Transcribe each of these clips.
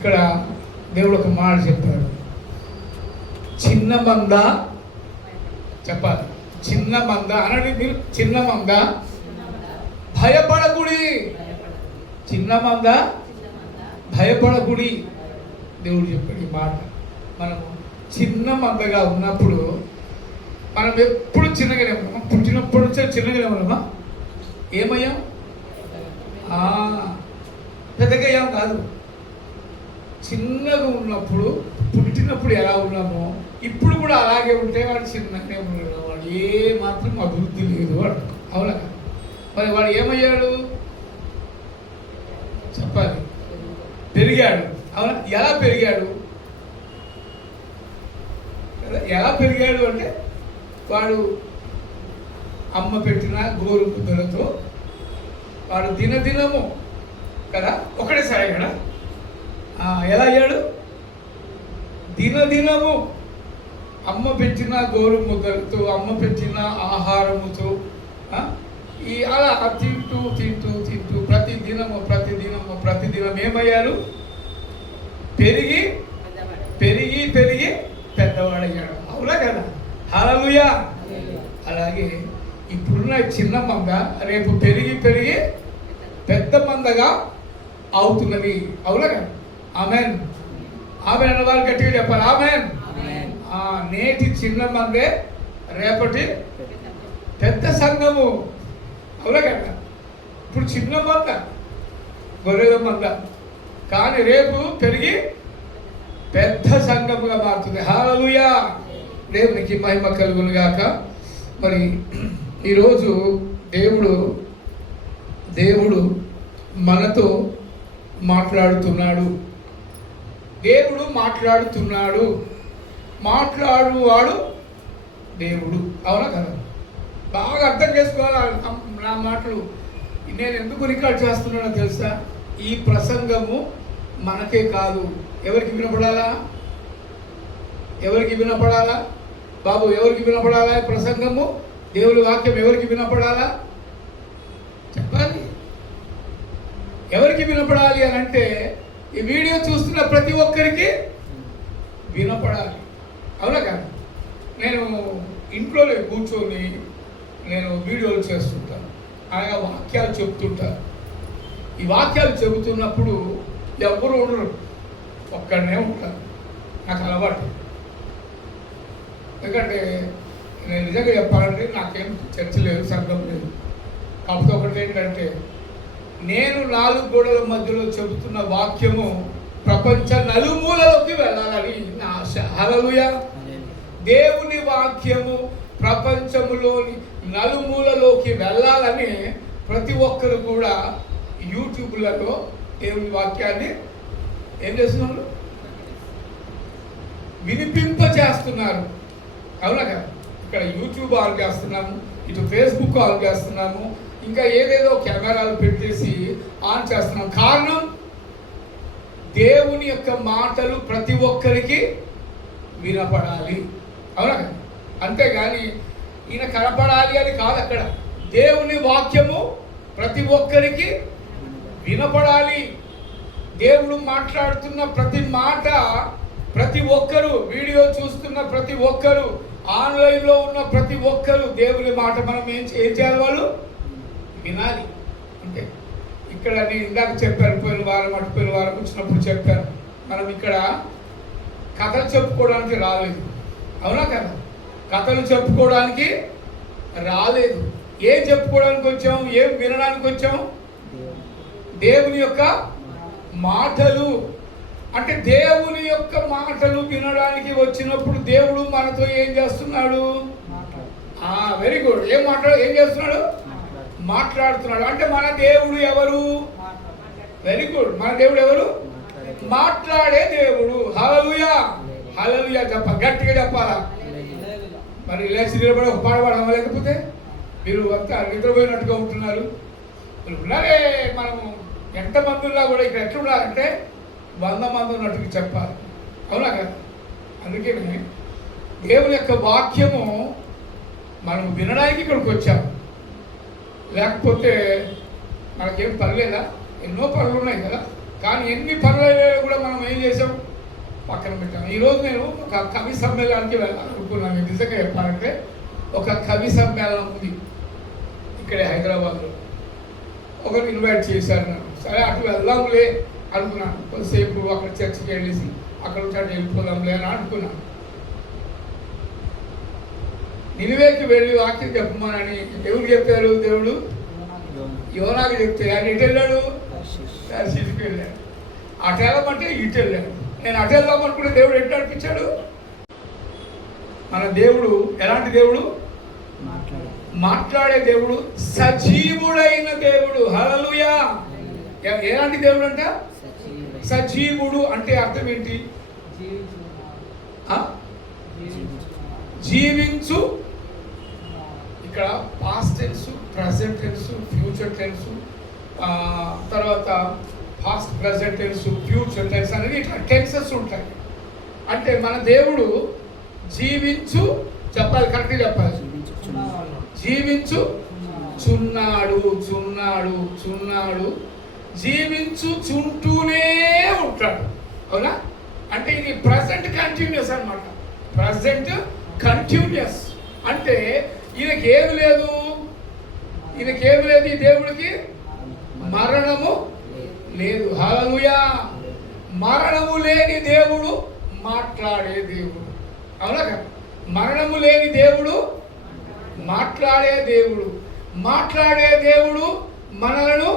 ఇక్కడ దేవుడు ఒక మాట చెప్పాడు, చిన్న మంద చెప్పాలి, చిన్న మంద అనండి మీరు, చిన్న మంద భయపడకుడి, చిన్న మంద భయపడకుడి. దేవుడు చెప్పాడు ఈ మాట. మనము చిన్న మందగా ఉన్నప్పుడు మనం ఎప్పుడు చిన్నగానే ఉన్నామా? పుట్టినప్పుడు నుంచే చిన్నగానే ఉన్నామా? ఏమయ్యాం? పెద్దగా అయ్యాం కాదు. చిన్నగా ఉన్నప్పుడు, పుట్టినప్పుడు ఎలా ఉన్నామో ఇప్పుడు కూడా అలాగే ఉంటే వాడు చిన్నగానే ఉన్నాడు. వాడు ఏ మాత్రం అభివృద్ధి లేదు వాడు. అవునా? మరి వాడు ఏమయ్యాడు చెప్పాలి? పెరిగాడు. అవునా? ఎలా పెరిగాడు? ఎలా పెరిగాడు అంటే వాడు అమ్మ పెట్టిన గోరు ముద్దలతో వాడు దినదినము కదా ఒకటేసారి అయ్యాడా? ఎలా అయ్యాడు? దినదినము అమ్మ పెట్టిన గోరు ముద్దలతో, అమ్మ పెట్టిన ఆహారముతో అలా తింటూ తింటూ తింటూ ప్రతిదినం ఏమయ్యారు? పెరిగి పెరిగి పెరిగి పెద్దవాడయ్యాడు. అవునా కదా? హల్లెలూయా. అలాగే ఇప్పుడున్న చిన్న మంద రేపు పెరిగి పెరిగి పెద్ద మందగా అవుతున్నది. అవునా కదా? ఆమెన్. ఆమెన్ అన్న వారు గట్టిగా చెప్పాలి. ఆమెన్. నేటి చిన్న మందే రేపటి పెద్ద సంఘము. అవునా కదా? ఇప్పుడు చిన్న మంద, గొర్రెల మంద, కానీ రేపు పెరిగి పెద్ద సంఘముగా మారుతుంది. హల్లెలూయా. దేవునికి మహిమ కలుగును గాక. మరి ఈరోజు దేవుడు మనతో మాట్లాడుతున్నాడు. దేవుడు మాట్లాడుతున్నాడు. మాట్లాడువాడు దేవుడు. అవునా కదా? బాగా అర్థం చేసుకోవాలి నా మాటలు. నేను ఎందుకు రికార్డ్ చేస్తున్నానో తెలుసా? ఈ ప్రసంగము మనకే కాదు, ఎవరికి వినపడాలా? ఎవరికి వినపడాలా బాబు? ఎవరికి వినపడాలా ఈ ప్రసంగము? దేవుడి వాక్యం ఎవరికి వినపడాలా చెప్పాలి. ఎవరికి వినపడాలి అని అంటే ఈ వీడియో చూస్తున్న ప్రతి ఒక్కరికి వినపడాలి. అవునా కదా? నేను ఇంట్లోనే కూర్చొని నేను వీడియోలు చేస్తుంటాను, అనగా వాక్యాలు చెప్తుంటాను. ఈ వాక్యాలు చెబుతున్నప్పుడు ఎవరు ఉండరు, ఒక్కడనే ఉంటారు. నాకు అలవాటు. ఎందుకంటే నేను నిజంగా చెప్పాలంటే నాకేం చర్చ లేదు, సంఘం లేదు. కాకపోతే ఒకటి ఏంటంటే నేను 4 గోడల మధ్యలో చెబుతున్న వాక్యము ప్రపంచ నలుమూలలోకి వెళ్ళాలని నా ఆశ. హల్లెలూయా. దేవుని వాక్యము ప్రపంచములోని నలుమూలలోకి వెళ్ళాలని ప్రతి ఒక్కరు కూడా యూట్యూబ్లలో దేవుని వాక్యాన్ని ఏం చేస్తున్నారు? వినిపింపచేస్తున్నారు. అవునా కదా? ఇక్కడ యూట్యూబ్ ఆన్ చేస్తున్నాము, ఇటు ఫేస్బుక్ ఆన్ చేస్తున్నాము, ఇంకా ఏదేదో కెమెరాలు పెట్టేసి ఆన్ చేస్తున్నాం. కారణం దేవుని యొక్క మాటలు ప్రతి ఒక్కరికి వినపడాలి. అవునా కదా? అంతేగాని ఈయన కనపడాలి అని కాదు. అక్కడ దేవుని వాక్యము ప్రతి ఒక్కరికి వినపడాలి. దేవుడు మాట్లాడుతున్న ప్రతి మాట ప్రతి ఒక్కరు, వీడియో చూస్తున్న ప్రతి ఒక్కరు, ఆన్లైన్లో ఉన్న ప్రతి ఒక్కరు దేవుని మాట మనం ఏం చేయాలి? వాళ్ళు వినాలి. అంటే ఇక్కడ నేను ఇందాక చెప్పాను, పోయిన వారం వచ్చినప్పుడు చెప్పాను, మనం ఇక్కడ కథలు చెప్పుకోవడానికి రాలేదు. అవునా కదా? కథలు చెప్పుకోవడానికి రాలేదు. ఏం చెప్పుకోవడానికి వచ్చాము? ఏం వినడానికి వచ్చాము? దేవుని యొక్క మాటలు. అంటే దేవుని యొక్క మాటలు వినడానికి వచ్చినప్పుడు దేవుడు మనతో ఏం చేస్తున్నాడు? Very good. ఏం చేస్తున్నాడు? మాట్లాడుతున్నాడు. అంటే మన దేవుడు ఎవరు? Very good. మన దేవుడు ఎవరు? మాట్లాడే దేవుడు. హల్లెలూయా. హల్లెలూయా. గట్టిగా చెప్పాలా? మరి లేచి నిలబడి ఒక పాట పాడమా? లేకపోతే మీరు అంతా నిద్రపోయినట్టుగా ఉంటున్నారు. ఉన్నారే, మనము ఎంతమంది ఉన్నా కూడా ఇక్కడ ఎట్లా ఉండాలంటే 100 మంది ఉన్నట్టుగా చెప్పాలి. అవునా కదా? అందుకని దేవుని యొక్క వాక్యము మనం వినడానికి ఇక్కడికి వచ్చాము. లేకపోతే మనకేం పని లేదా? ఎన్నో పనులు ఉన్నాయి కదా. కానీ ఎన్ని పనులలో కూడా మనం ఏం చేసాం, పక్కన పెట్టాం. ఈరోజు నేను ఒక కవి సమ్మేళనానికి వెళ్ళాలనుకున్నాను. నిజంగా చెప్పాలంటే ఒక కవి సమ్మేళనం ఉంది ఇక్కడే హైదరాబాద్లో. ఒకరు ఇన్వైట్ చేశారు నన్ను. సరే అటు వెళ్దాంలే అనుకున్నాను. కొద్దిసేపు అక్కడ చర్చికి వెళ్ళేసి అక్కడ నుంచి అటు వెళ్ళిపోదాంలే అని అనుకున్నాను. నినివేకి వెళ్ళి వాక్యం చెప్పమని ఎవరు చెప్పారు? దేవుడు యోనాకి చెప్తే ఆయన ఇటు వెళ్ళాడు, తర్షీషుకి వెళ్ళాడు. అటు వెళ్ళమంటే ఇటు వెళ్ళాడు. నేను అటు వెళ్దామనుకుంటే దేవుడు ఎటు నడిపించాడు. మన దేవుడు ఎలాంటి దేవుడు? మాట్లాడే దేవుడు, సజీవుడైన దేవుడు. హల్లెలూయా. ఎలాంటి దేవుడు అంట? సజీవుడు అంటే అర్థం ఏంటి? జీవించు. ఇక్కడ past tense, present tense, future tense, తర్వాత past, present tense, future tense అనేది ఇట్లా టెన్సెస్ ఉంటాయి. అంటే మన దేవుడు జీవించు, చెప్పాలి, కరెక్ట్గా చెప్పాలి. జీవించు చున్నాడు, చున్నాడు, చున్నాడు, జీవించు చుంటూనే ఉంటాడు. అవునా? అంటే ఇది ప్రజెంట్ కంటిన్యూస్ అన్నమాట. ప్రజెంట్ కంటిన్యూస్ అంటే ఈయనకి ఏమి లేదు, ఈయనకేమి లేదు. ఈ దేవుడికి మరణము లేదు. హల్లెలూయా. మరణము లేని దేవుడు, మాట్లాడే దేవుడు. అవునా కదా? మరణము లేని దేవుడు, మాట్లాడే దేవుడు. మాట్లాడే దేవుడు మనలను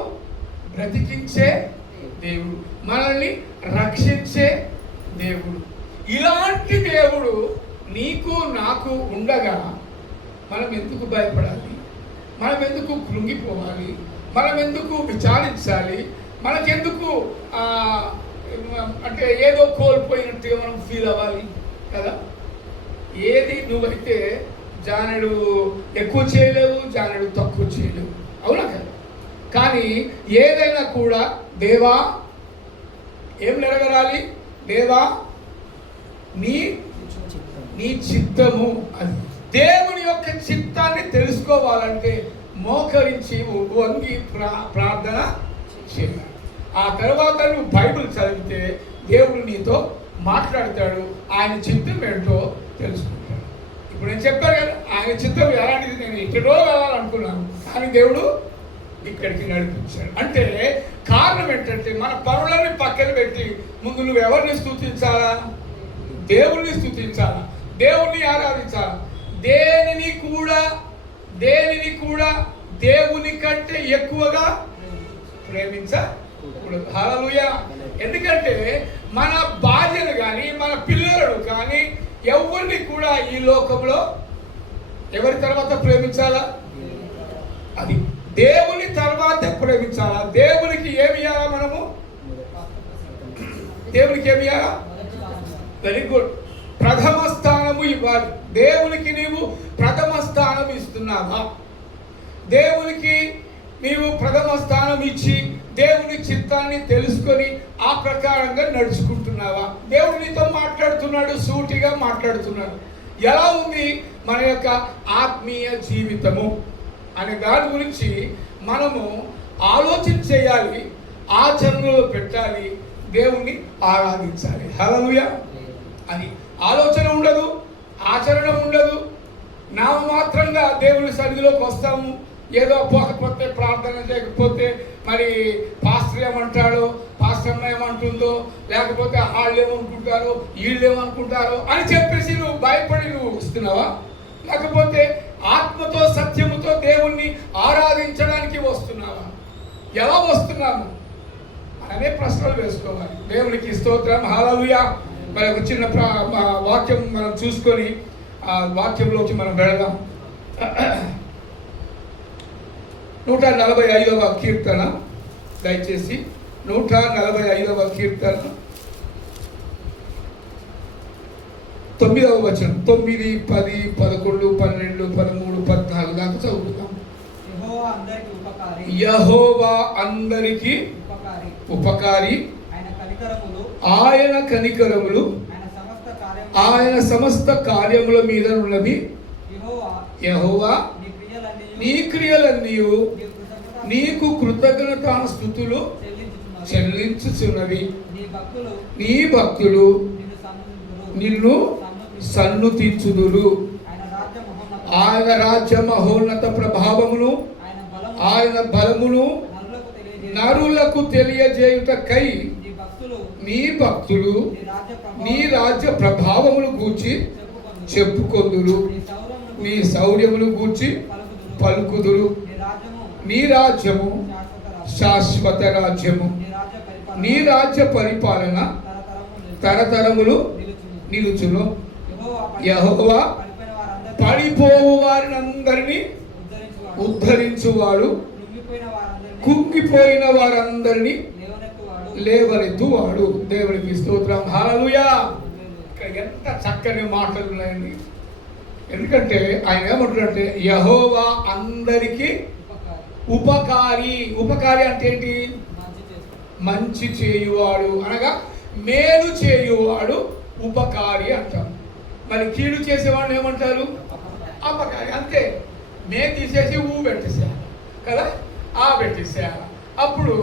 బ్రతికించే దేవుడు, మనల్ని రక్షించే దేవుడు. ఇలాంటి దేవుడు నీకు నాకు ఉండగా మనం ఎందుకు భయపడాలి? మనం ఎందుకు కృంగిపోవాలి? మనం ఎందుకు విచారించాలి? మనకెందుకు అంటే ఏదో కోల్పోయినట్టుగా మనం ఫీల్ అవ్వాలి కదా? ఏది నువ్వైతే జానడు ఎక్కువ చేయలేవు, జానడు తక్కువ చేయలేవు. అవునా కదా? కానీ ఏదైనా కూడా దేవా ఏం నెరవేరాలి? దేవా నీ చిత్తము. అది దేవుని యొక్క చిత్తాన్ని తెలుసుకోవాలంటే మోకరించి వంగి ప్రార్థన చేయాలి. ఆ తర్వాత నువ్వు బైబిల్ చదివితే దేవుడు నీతో మాట్లాడతాడు. ఆయన చిత్తం ఏంటో తెలుసుకుంటాడు. ఇప్పుడు నేను చెప్పాను కదా, ఆయన చిత్తం ఎలాంటిది. నేను ఎక్కడో వెళ్ళాలనుకున్నాను, కానీ దేవుడు ఇక్కడికి నడిపించాడు. అంటే కారణం ఏంటంటే మన పనులని పక్కన పెట్టి ముందు నువ్వు ఎవరిని స్తుతించాలా? దేవుణ్ణి స్తుతించాలా, దేవుణ్ణి ఆరాధించాలా. దేనిని కూడా దేవుని కంటే ఎక్కువగా ప్రేమించకూడదు. హల్లెలూయా. ఎందుకంటే మన భార్యను కానీ మన పిల్లలను కానీ ఎవరిని కూడా ఈ లోకంలో ఎవరి తర్వాత ప్రేమించాలా? అది దేవుని తర్వాతే ప్రేమించాలా. దేవునికి ఏమి ఇవ్వాలా? మనము దేవునికి ఏమి ఇవ్వాలా? Very good. ప్రథమ స్థానము ఇవ్వాలి. దేవునికి నీవు ప్రథమ స్థానం ఇస్తున్నావా? దేవునికి నీవు ప్రథమ స్థానం ఇచ్చి దేవుని చిత్తాన్ని తెలుసుకొని ఆ ప్రకారంగా నడుచుకుంటున్నావా? దేవుడు నీతో మాట్లాడుతున్నాడు, సూటిగా మాట్లాడుతున్నాడు. ఎలా ఉంది మన యొక్క ఆత్మీయ జీవితము అనే దాని గురించి మనము ఆలోచన చేయాలి, ఆచరణలో పెట్టాలి, దేవుణ్ణి ఆరాధించాలి. హల్లెలూయా. అని ఆలోచన ఉండదు, ఆచరణ ఉండదు. నామమాత్రంగా దేవుని సన్నిధిలోకి వస్తాము. ఏదో పోకపోతే ప్రార్థన చేయకపోతే మరి పాస్టర్ ఏమంటాడో, పాస్టర్ ఏమంటుందో, లేకపోతే వాళ్ళు ఏమనుకుంటారో, వీళ్ళు ఏమనుకుంటారో అని చెప్పేసి నువ్వు భయపడి నువ్వు వస్తున్నావా? లేకపోతే ఆత్మతో సత్యముతో దేవుణ్ణి ఆరాధించడానికి వస్తున్నావా? ఎలా వస్తున్నాము అనే ప్రశ్నలు వేసుకోవాలి. దేవునికి స్తోత్రం. హల్లెలూయా. మరి ఒక చిన్న వాక్యం మనం చూసుకొని ఆ వాక్యంలోకి మనం వెళదాం. 145వ కీర్తన, దయచేసి 145వ కీర్తన 9వ వచనం, 9, 10, 11, 12, 13, 14 దాకా చదువుతాం. యెహోవా అందరికి ఉపకారి, ఆయన కనికరములు ఆయన సమస్త కార్యముల మీద ఉన్నవి. యెహోవా నీ క్రియలన్నీ నీకు కృతజ్ఞతాస్తుతులు చెల్లించుచున్నది. నీ భక్తులు నిన్ను సన్నుతించుదురు. ఆయన రాజ్య మహోన్నత ప్రభావమును ఆయన బలమును నరులకు తెలియజేయుటకై నీ భక్తులు నీ రాజ్య ప్రభావమును గూర్చి చెప్పుకొందురు. నీ శౌర్యమును గూర్చి పలుకుదురు. నీ రాజ్యము శాశ్వత రాజ్యము, నీ రాజ్య పరిపాలన తరతరములు నిలుచును. యెహోవా పడిపోవు వారినందరినీ ఉద్ధరించువాడు, కుంగిపోయిన వారందరినీ లేవనెత్తువాడు. దేవునికి స్తోత్రం. హల్లెలూయా. ఇక్కడ ఎంత చక్కని మాటలు ఉన్నాయండి. ఎందుకంటే ఆయన ఏమంటాడంటే యెహోవా అందరికీ ఉపకారి. ఉపకారి అంటే ఏంటి? మంచి చేయువాడు అనగా మేలు చేయువాడు ఉపకారి అంటాం. మరి కీడు చేసేవాడు ఏమంటారు? అపకారి. అంతే. మే తీసేసి పెట్టేసేయాలి కదా, పెట్టేసేయాలి. అప్పుడు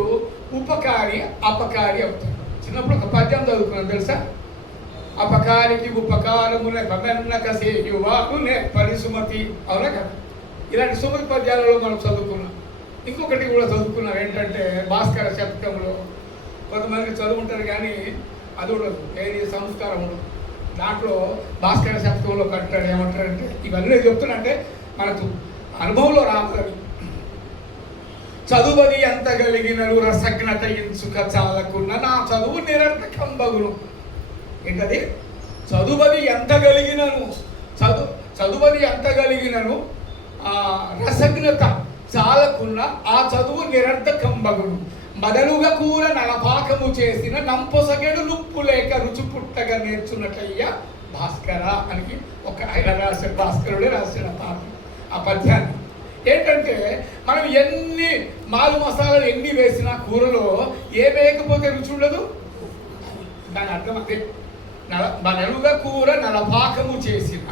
ఉపకారి అపకారి అవుతాడు. చిన్నప్పుడు ఒక పద్యం చదువుకున్నాను తెలుసా? అపకారికి ఉపకారమునక సేయువాడు పరిసుమతి. అవునా కదా? ఇలాంటి సుమతి పద్యాలలో మనం చదువుకున్నాం. ఇంకొకటి కూడా చదువుకున్నాం ఏంటంటే భాస్కర శతకంలో. కొంతమందికి చదువుకుంటారు కానీ అది ఉండదు, ఏది సంస్కారం ఉండదు. దాంట్లో భాస్కర శతకంలో కట్టాడు. ఏమంటాడంటే ఇవన్నీ చెప్తున్నా అంటే మనకు అనుభవంలో రావాలి. చదువది ఎంత కలిగినను రసజ్ఞత ఇంచుక చాలకున్న నా చదువు నిరర్థకం బగును. ఏంటది? చదువది ఎంత కలిగినను చదువది ఎంత కలిగినను రసజ్ఞత చాలకున్న ఆ చదువు నిరర్థకం బగును. బదలుగా కూర నలపాకము చేసిన నంపొసగెడు నుప్పు లేక రుచి పుట్టగా నేర్చున్నట్లయ్యా భాస్కర అని ఒక ఆయన రాశాడు. భాస్కరుడే రాశాడు ఆ పద్యాన్ని. ఏంటంటే మనం ఎన్ని మాలు మసాలాలు ఎన్ని వేసినా కూరలో ఏ వేయకపోతే రుచి ఉండదు. దాని అర్థం అదే. బదలుగా కూర నలపాకము చేసిన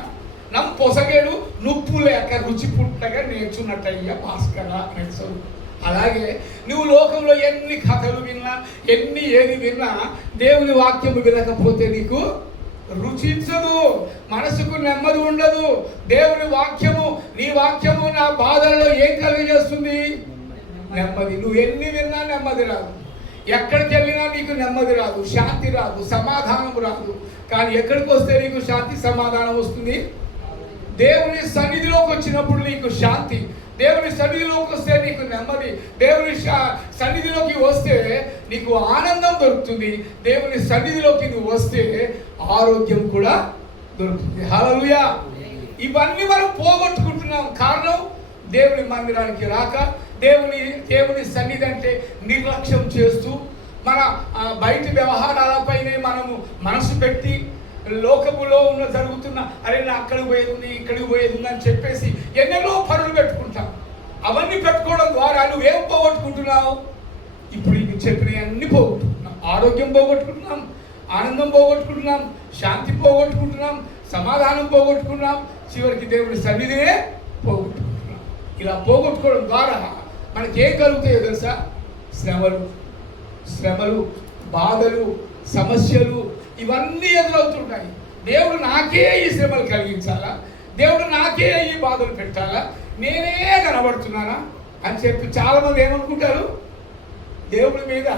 నంపొసగెడు నుప్పు లేక రుచి పుట్టగా నేర్చున్నట్టయ్యా భాస్కర అని చదువు. అలాగే నువ్వు లోకంలో ఎన్ని కథలు విన్నా, ఏది విన్నా, దేవుని వాక్యము వినకపోతే నీకు రుచించదు, మనసుకు నెమ్మది ఉండదు. దేవుని వాక్యము, నీ వాక్యము నా బాధల్లో ఏం కలిగజేస్తుంది? నెమ్మది. నువ్వు ఎన్ని విన్నా నెమ్మది రాదు. ఎక్కడికి వెళ్ళినా నీకు నెమ్మది రాదు, శాంతి రాదు, సమాధానం రాదు. కానీ ఎక్కడికి వస్తే నీకు శాంతి సమాధానం వస్తుంది? దేవుని సన్నిధిలోకి వచ్చినప్పుడు నీకు శాంతి, దేవుని సన్నిధిలోకి వస్తే నీకు నెమ్మది, దేవుని సన్నిధిలోకి వస్తే నీకు ఆనందం దొరుకుతుంది. దేవుని సన్నిధిలోకి నువ్వు వస్తే ఆరోగ్యం కూడా దొరుకుతుంది. హల్లెలూయా. ఇవన్నీ మనం పోగొట్టుకుంటున్నాం. కారణం దేవుని మందిరానికి రాక, దేవుని సన్నిధి అంటే నిర్లక్ష్యం చేస్తూ, మన బయటి వ్యవహారాలపైనే మనము మనసు పెట్టి లోకములో జరుగుతున్న అరే నా అక్కడికి పోయేది ఉంది, ఇక్కడికి పోయేది ఉంది అని చెప్పేసి ఎన్నెన్నో పనులు పెట్టుకుంటాం. అవన్నీ పెట్టుకోవడం ద్వారా నువ్వేం పోగొట్టుకుంటున్నావు? ఇప్పుడు ఇవి చెప్పినవన్నీ పోగొట్టుకుంటున్నాం. ఆరోగ్యం పోగొట్టుకుంటున్నాం, ఆనందం పోగొట్టుకుంటున్నాం, శాంతి పోగొట్టుకుంటున్నాం, సమాధానం పోగొట్టుకున్నాం, చివరికి దేవుని సన్నిధినే పోగొట్టుకుంటున్నాం. ఇలా పోగొట్టుకోవడం ద్వారా మనకేం కలుగుతాయో తెలుసా? శ్రమలు, బాధలు, సమస్యలు ఇవన్నీ ఎదురవుతుంటాయి. దేవుడు నాకే ఈ శ్రమలు కలిగించాలా, దేవుడు నాకే ఈ బాధలు పెట్టాలా, నేనే కనబడుతున్నానా అని చెప్పి చాలామంది ఏమనుకుంటారు? దేవుడి మీద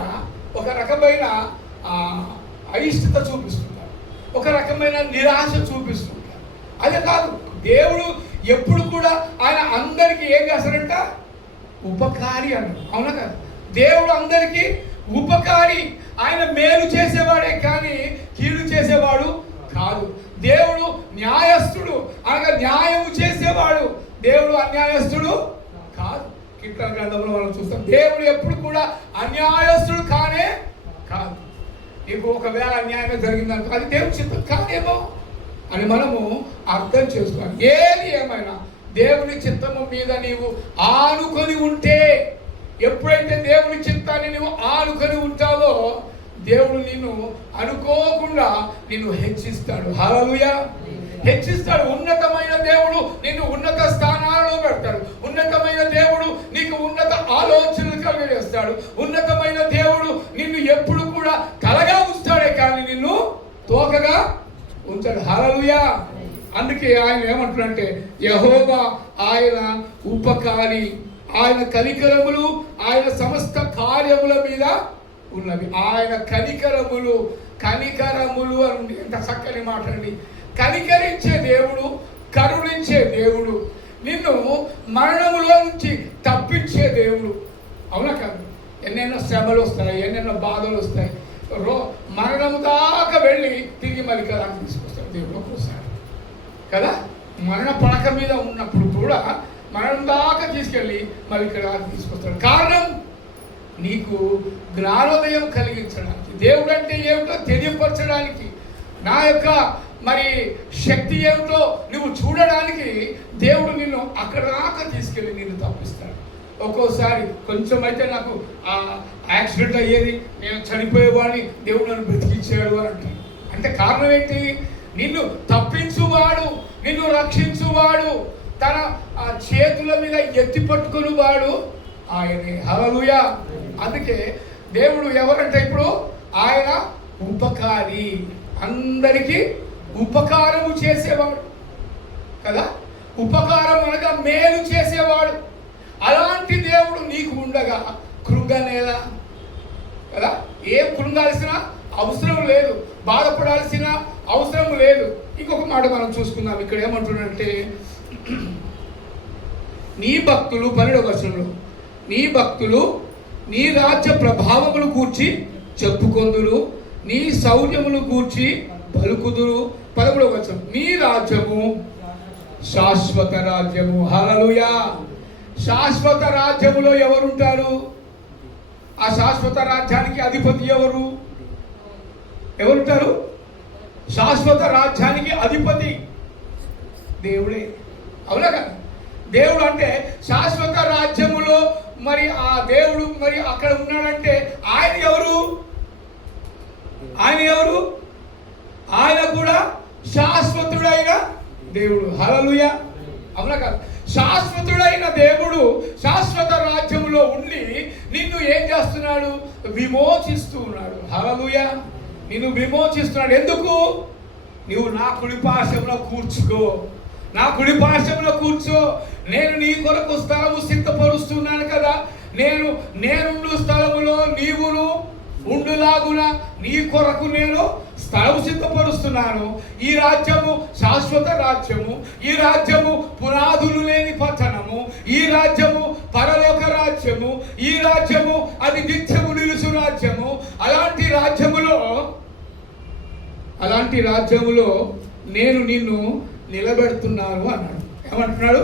ఒక రకమైన అయిష్టత చూపిస్తుంటారు, ఒక రకమైన నిరాశ చూపిస్తుంటారు. అదే కాదు, దేవుడు ఎప్పుడు కూడా ఆయన అందరికీ ఏం చేస్తాడంట? ఉపకారి అన్నాడు. అవునా కదా? దేవుడు అందరికీ ఉపకారి. ఆయన మేలు చేసేవాడే కానీ కీడు చేసేవాడు కాదు. దేవుడు న్యాయస్థుడు, అనగా న్యాయము చేసేవాడు. దేవుడు అన్యాయస్థుడు కాదు. కీర్తన గ్రంథంలో మనం చూస్తాం దేవుడు ఎప్పుడు కూడా అన్యాయస్థుడు కానే కాదు. నీకు ఒకవేళ అన్యాయమే జరిగిందనుకో అది దేవుడి చిత్తం కాదేమో అని మనము అర్థం చేసుకోవాలి. ఏది ఏమైనా దేవుని చిత్తము మీద నీవు ఆనుకొని ఉంటే, ఎప్పుడైతే దేవుని చిత్తాన్ని నువ్వు ఆనుకొని ఉంటావో దేవుడు నిన్ను అనుకోకుండా నిన్ను హెచ్చిస్తాడు. హల్లెలూయా. హెచ్చిస్తాడు. ఉన్నతమైన దేవుడు నిన్ను ఉన్నత స్థానాలలో పెడతాడు. ఉన్నతమైన దేవుడు నీకు ఉన్నత ఆలోచనలు కలిగజేస్తాడు. ఉన్నతమైన దేవుడు నిన్ను ఎప్పుడు కూడా తలగా ఉంచుతాడే కానీ నిన్ను తోకగా ఉంచాడు. హల్లెలూయా. అందుకే ఆయన ఏమంటున్నాడంటే యెహోవా ఆయన ఉపకారి, ఆయన కనికరములు ఆయన సమస్త కార్యముల మీద ఉన్నవి. ఆయన కనికరములు అని ఎంత చక్కని మాట అండి. కనికరించే దేవుడు, కరుణించే దేవుడు, నిన్ను మరణములో నుంచి తప్పించే దేవుడు. అవునా కాదు? ఎన్నెన్నో శ్రమలు వస్తాయి, ఎన్నెన్నో బాధలు వస్తాయి. మరణము దాకా వెళ్ళి తిరిగి మళ్ళీ కదా తీసుకొస్తాడు దేవుడు ఒక్కోసారి కదా. మరణ పడక మీద ఉన్నప్పుడు కూడా మరణం దాకా తీసుకెళ్ళి మళ్ళీ ఇక్కడ తీసుకొస్తాడు. కారణం నీకు జ్ఞానోదయం కలిగించడానికి, దేవుడు అంటే ఏమిటో తెలియపరచడానికి, నా యొక్క మరి శక్తి ఏమిటో నువ్వు చూడడానికి దేవుడు నిన్ను అక్కడ దాకా తీసుకెళ్ళి నిన్ను తప్పిస్తాడు. ఒక్కోసారి కొంచెం అయితే నాకు ఆ యాక్సిడెంట్ అయ్యేది, నేను చనిపోయేవాడిని, దేవుడు నన్ను బ్రతికించాడు అని అంటాడు. అంటే కారణం ఏంటి? నిన్ను తప్పించువాడు, నిన్ను రక్షించువాడు, తన చేతుల మీద ఎత్తి పట్టుకుని వాడు ఆయనే. హల్లెలూయా. అందుకే దేవుడు ఎవరంటే ఇప్పుడు ఆయన ఉపకారి, అందరికీ ఉపకారము చేసేవాడు కదా. ఉపకారం అనగా మేలు చేసేవాడు. అలాంటి దేవుడు నీకు ఉండగా కృంగనేలా కదా. ఏం కృంగాల్సిన అవసరం లేదు, బాధపడాల్సిన అవసరం లేదు. ఇంకొక మాట మనం చూసుకుందాం. ఇక్కడ ఏమంటున్నాడంటే నీ భక్తులు 12వ వచనంలో, నీ భక్తులు నీ రాజ్య ప్రభావములు గూర్చి చెప్పుకొందురు, నీ శౌర్యములు గూర్చి పలుకుదురు. 13వ వచనం, నీ రాజ్యము శాశ్వత రాజ్యము. హల్లెలూయా. శాశ్వత రాజ్యములో ఎవరుంటారు? ఆ శాశ్వత రాజ్యానికి అధిపతి ఎవరుంటారు? శాశ్వత రాజ్యానికి అధిపతి దేవుడే. అవునా కదా? దేవుడు అంటే శాశ్వత రాజ్యములో మరి ఆ దేవుడు మరి అక్కడ ఉన్నాడంటే ఆయన ఎవరు? ఆయన కూడా శాశ్వతుడైన దేవుడు. హల్లెలూయా. అవునా కదా? శాశ్వతుడైన దేవుడు శాశ్వత రాజ్యములో ఉండి నిన్ను ఏం చేస్తున్నాడు? విమోచిస్తూ ఉన్నాడు. హల్లెలూయా. నిన్ను విమోచిస్తున్నాడు. ఎందుకు? నువ్వు నా కుడిపార్శ్వమున కూర్చుకో, నా కుడిపార్శ్వమున కూర్చో, నేను నీ కొరకు స్థలము సిద్ధపరుస్తున్నాను కదా. నేనుండు స్థలములో నీవును ఉండులాగున నీ కొరకు నేను స్థలం సిద్ధపరుస్తున్నాను. ఈ రాజ్యము శాశ్వత రాజ్యము, ఈ రాజ్యము పునాదులు లేని పట్టణము, ఈ రాజ్యము పరలోక రాజ్యము, ఈ రాజ్యము అది నిత్యము నిలుసు రాజ్యము. అలాంటి రాజ్యములో నేను నిన్ను నిలబెడుతున్నాను అన్నాడు. ఏమంటున్నాడు?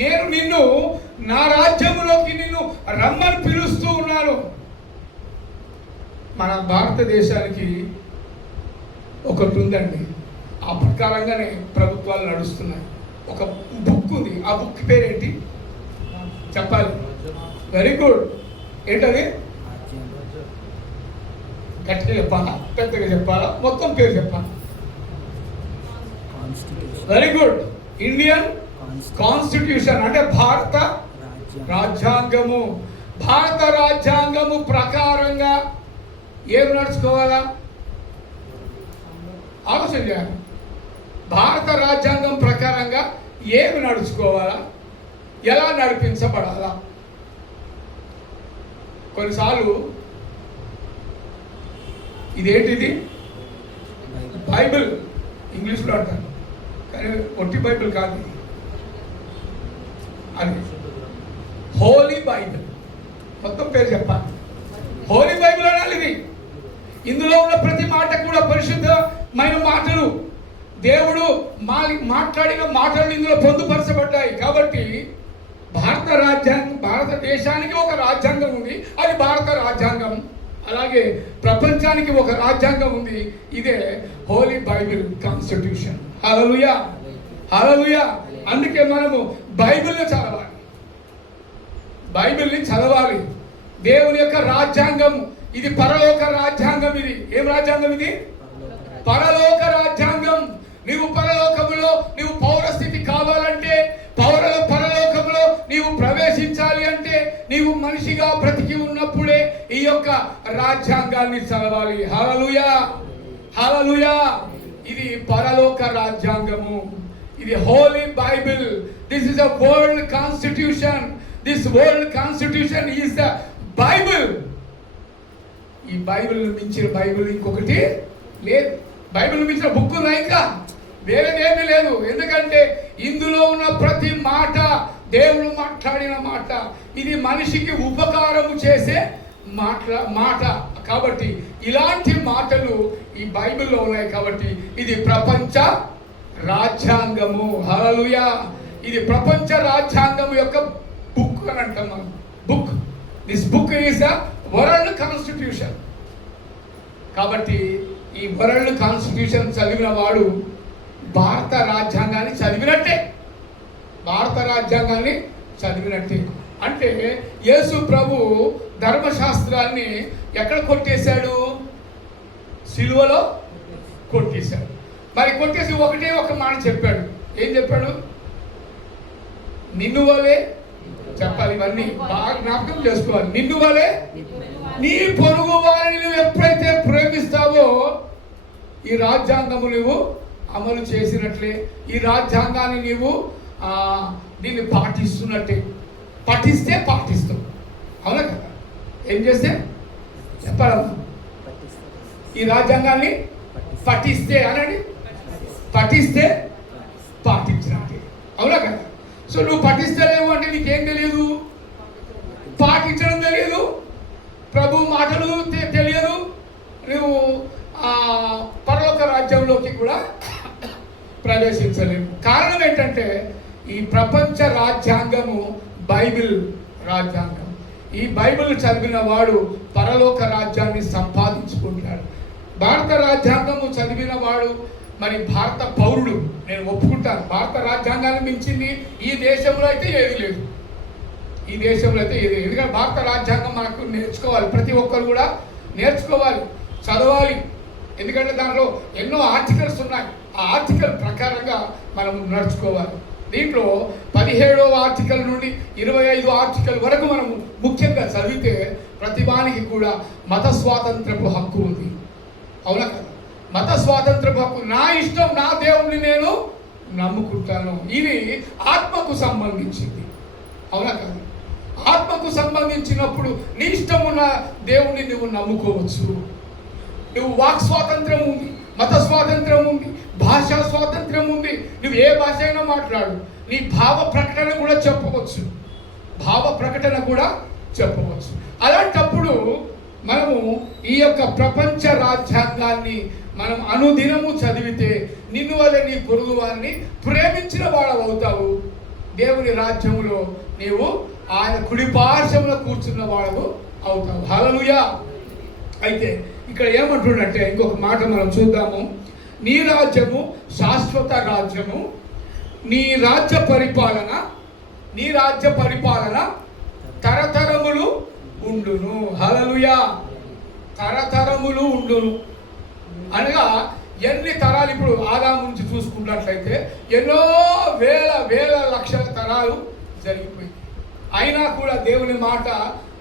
నేను నిన్ను నా రాజ్యములోకి నిన్ను రమ్మని పిలుస్తూ ఉన్నాను. మన భారతదేశానికి ఒకటి ఉందండి, ఆ ప్రకారంగానే ప్రభుత్వాలు నడుస్తున్నాయి. ఒక బుక్ ఉంది, ఆ బుక్ పేరేంటి చెప్పాలి? Very good. ఏంటది? గట్టిగా చెప్పాలా, పెద్దగా చెప్పాలా, మొత్తం పేరు చెప్పాలి? Very good. ఇండియన్ కాన్స్టిట్యూషన్ అంటే భారత రాజ్యాంగము. భారత రాజ్యాంగము ప్రకారంగా ఏం నడుచుకోవాలా? ఆలోచన చేయాలి. భారత రాజ్యాంగం ప్రకారంగా ఏమి నడుచుకోవాలా, ఎలా నడిపించబడాలా? కొన్నిసార్లు ఇదేంటిది బైబిల్ ఇంగ్లీష్లో అంటారు, కానీ ఒట్టి బైబిల్ కాదు, అది హోలీ బైబిల్. మొత్తం పేరు చెప్పాలి. హోలీ బైబిల్ అనాలి ఇది. ఇందులో ఉన్న ప్రతి మాట కూడా పరిశుద్ధమైన మాటలు. దేవుడు మాట్లాడిన మాటలు ఇందులో పొందుపరచబడ్డాయి. కాబట్టి భారతదేశానికి ఒక రాజ్యాంగం ఉంది, అది భారత రాజ్యాంగం. అలాగే ప్రపంచానికి ఒక రాజ్యాంగం ఉంది, ఇదే హోలీ బైబిల్ కాన్స్టిట్యూషన్. హల్లెలూయా, హల్లెలూయా. అందుకే మనము బైబిల్ని చదవాలి. దేవుని యొక్క రాజ్యాంగం ఇది పరలోక రాజ్యాంగం. ఇది ఏం రాజ్యాంగం? ఇది పరలోక రాజ్యాంగం. నీవు పరలోకములో నీవు పౌరస్థితి కావాలంటే, పరలోకములో నీవు ప్రవేశించాలి అంటే నీవు మనిషిగా బ్రతికి ఉన్నప్పుడే ఈ యొక్క రాజ్యాంగాన్ని చదవాలి. హల్లెలూయా, హల్లెలూయా. ఇది పరలోక రాజ్యాంగము. ఇది Holi Bible. This is a world constitution. This world constitution is the Bible. ఈ బైబిల్ మించిన బైబిల్ ఇంకొకటి లేదు. బైబిల్ మించిన బుక్ ఇంకా వేరేదేమీ లేదు. ఎందుకంటే ఇందులో ఉన్న ప్రతి మాట దేవుడు మాట్లాడిన మాట. ఇది మనిషికి ఉపకారము చేసే మాట కాబట్టి ఇలాంటి మాటలు ఈ బైబిల్లో ఉన్నాయి. కాబట్టి ఇది ప్రపంచ రాజ్యాంగము. హల్లెలూయా. ఇది ప్రపంచ రాజ్యాంగం యొక్క బుక్ అని అంటాం మనం. Book. This book is the world constitution. కాబట్టి ఈ వరల్డ్ కాన్స్టిట్యూషన్ చదివిన వాడు భారత రాజ్యాంగాన్ని చదివినట్టే. భారత రాజ్యాంగాన్ని చదివినట్టే. అంటే యేసు ప్రభు ధర్మశాస్త్రాన్ని ఎక్కడ కొట్టేశాడు? సిలువలో కొట్టేశాడు. మరి కొట్టేసి ఒకటే ఒక మాట చెప్పాడు. ఏం చెప్పాడు? నిన్ను వలే చెప్పాలి. ఇవన్నీ బాగా జ్ఞాపకం చేసుకోవాలి. నిన్ను వలే నీ పొరుగు వారిని నువ్వు ఎప్పుడైతే ప్రేమిస్తావో ఈ రాజ్యాంగము నువ్వు అమలు చేసినట్లే. ఈ రాజ్యాంగాన్ని నీవు దీన్ని పాటిస్తున్నట్టే. పఠిస్తే పాటిస్తావు. అవునా కదా? ఏం చేస్తే చెప్పాలమ్మా? ఈ రాజ్యాంగాన్ని పఠిస్తే అనండి. పఠిస్తే పాటించినట్టే. అవునా కదా? సో నువ్వు పఠిస్తలేవు అంటే నీకేం తెలియదు? పాటించడం తెలియదు. ప్రభు మాటలు తెలియదు. నువ్వు పరలోక రాజ్యంలోకి కూడా ప్రవేశించలేవు. కారణం ఏంటంటే ఈ ప్రపంచ రాజ్యాంగము బైబిల్ రాజ్యాంగం. ఈ బైబిల్ చదివిన వాడు పరలోక రాజ్యాన్ని సంపాదించుకుంటాడు. భారత రాజ్యాంగము చదివిన వాడు మరి భారత పౌరుడు. నేను ఒప్పుకుంటాను. భారత రాజ్యాంగాన్ని మించింది ఈ దేశంలో అయితే ఏది లేదు. ఈ దేశంలో అయితే ఏది. ఎందుకంటే భారత రాజ్యాంగం మనకు నేర్చుకోవాలి. ప్రతి ఒక్కరు కూడా నేర్చుకోవాలి, చదవాలి. ఎందుకంటే దాంట్లో ఎన్నో ఆర్టికల్స్ ఉన్నాయి. ఆ ఆర్టికల్ ప్రకారంగా మనం నడుచుకోవాలి. దీంట్లో 17వ ఆర్టికల్ నుండి 25 ఆర్టికల్ వరకు మనము ముఖ్యంగా చదివితే ప్రతివానికి కూడా మత స్వాతంత్రపు హక్కు ఉంది. అవునా కదా? మత స్వాతంత్రపు హక్కు. నా ఇష్టం, నా దేవుణ్ణి నేను నమ్ముకుంటాను. ఇది ఆత్మకు సంబంధించింది. అవునా కదా? ఆత్మకు సంబంధించినప్పుడు నీ ఇష్టం ఉన్న దేవుణ్ణి నువ్వు నమ్ముకోవచ్చు. నువ్వు వాక్ స్వాతంత్రం ఉంది, మత స్వాతంత్రం ఉంది, భాషా స్వాతంత్రం ఉంది. నువ్వు ఏ భాష అయినా మాట్లాడు. నీ భావ ప్రకటన కూడా చెప్పవచ్చు. భావ ప్రకటన కూడా చెప్పవచ్చు. అలాంటప్పుడు మనము ఈ యొక్క ప్రపంచ రాజ్యాంగాన్ని మనం అనుదినము చదివితే నిన్ను వల్ల నీ పొరుగు వారిని ప్రేమించిన వాడు అవుతావు. దేవుని రాజ్యములో నీవు ఆయన కుడి పార్శ్వములో కూర్చున్న వాడు అవుతావు. హల్లెలూయా. అయితే ఇక్కడ ఏమంటుండంటే ఇంకొక మాట మనం చూద్దాము. నీ రాజ్యము శాశ్వత రాజ్యము, నీ రాజ్య పరిపాలన తరతరములు ఉండును. హల్లెలూయా. తరతరములు ఉండును అనగా ఎన్ని తరాలు? ఇప్పుడు ఆదాము నుంచి చూసుకున్నట్లయితే ఎన్నో వేల లక్షల తరాలు జరిగిపోయింది. అయినా కూడా దేవుని మాట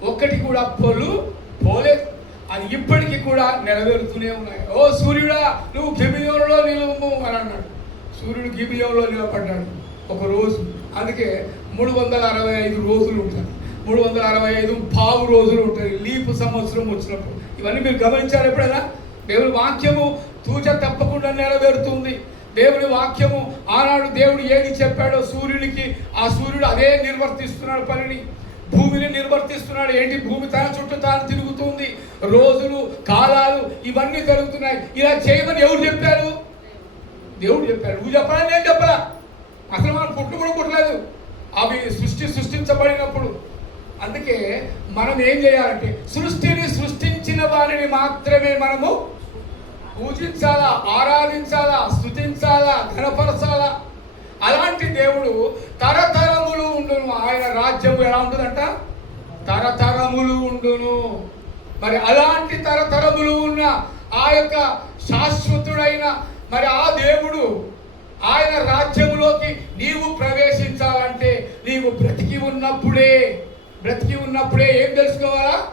ఒక్కటి కూడా పోలేదు. అది ఇప్పటికీ కూడా నెరవేరుతూనే ఉన్నాయి. ఓ సూర్యుడా, నువ్వు గిబియోనులో నిలువు అని అన్నాడు. సూర్యుడు గిబియోనులో నిలబడ్డాడు ఒక రోజు. అందుకే 365 రోజులు ఉంటాయి. 365 పావు రోజులు ఉంటాయి లీపు సంవత్సరం వచ్చినప్పుడు. ఇవన్నీ మీరు గమనించారు ఎప్పుడైనా? దేవుని వాక్యము తూచ తప్పకుండా నెరవేరుతుంది. దేవుని వాక్యము ఆనాడు దేవుడు ఏది చెప్పాడో సూర్యుడికి, ఆ సూర్యుడు అదే నిర్వర్తిస్తున్నాడు పనిని. భూమిని నిర్వర్తిస్తున్నాడు. ఏంటి? భూమి తన చుట్టూ తాను తిరుగుతుంది. రోజులు, కాలాలు ఇవన్నీ జరుగుతున్నాయి. ఇలా చేయమని ఎవరు చెప్పారు? దేవుడు చెప్పాడు. నువ్వు చెప్పాలా? నేను చెప్పలా. అసలు మనం కూడా పుట్టలేదు. అవి సృష్టించబడినప్పుడు. అందుకే మనం ఏం చేయాలంటే సృష్టిని సృష్టించిన వారిని మాత్రమే మనము పూజించాలా, ఆరాధించాలా, స్తుతించాలా, ఘనపరచాలా. అలాంటి దేవుడు తరతరములు ఉండును. ఆయన రాజ్యము ఎలా ఉంటుందంట? తరతరములు ఉండును. మరి అలాంటి తరతరములు ఉన్న ఆ యొక్క శాశ్వతుడైన మరి ఆ దేవుడు ఆయన రాజ్యములోకి నీవు ప్రవేశించాలంటే నీవు బ్రతికి ఉన్నప్పుడే బ్రతికి ఉన్నప్పుడే ఏం తెలుసుకోవాలా?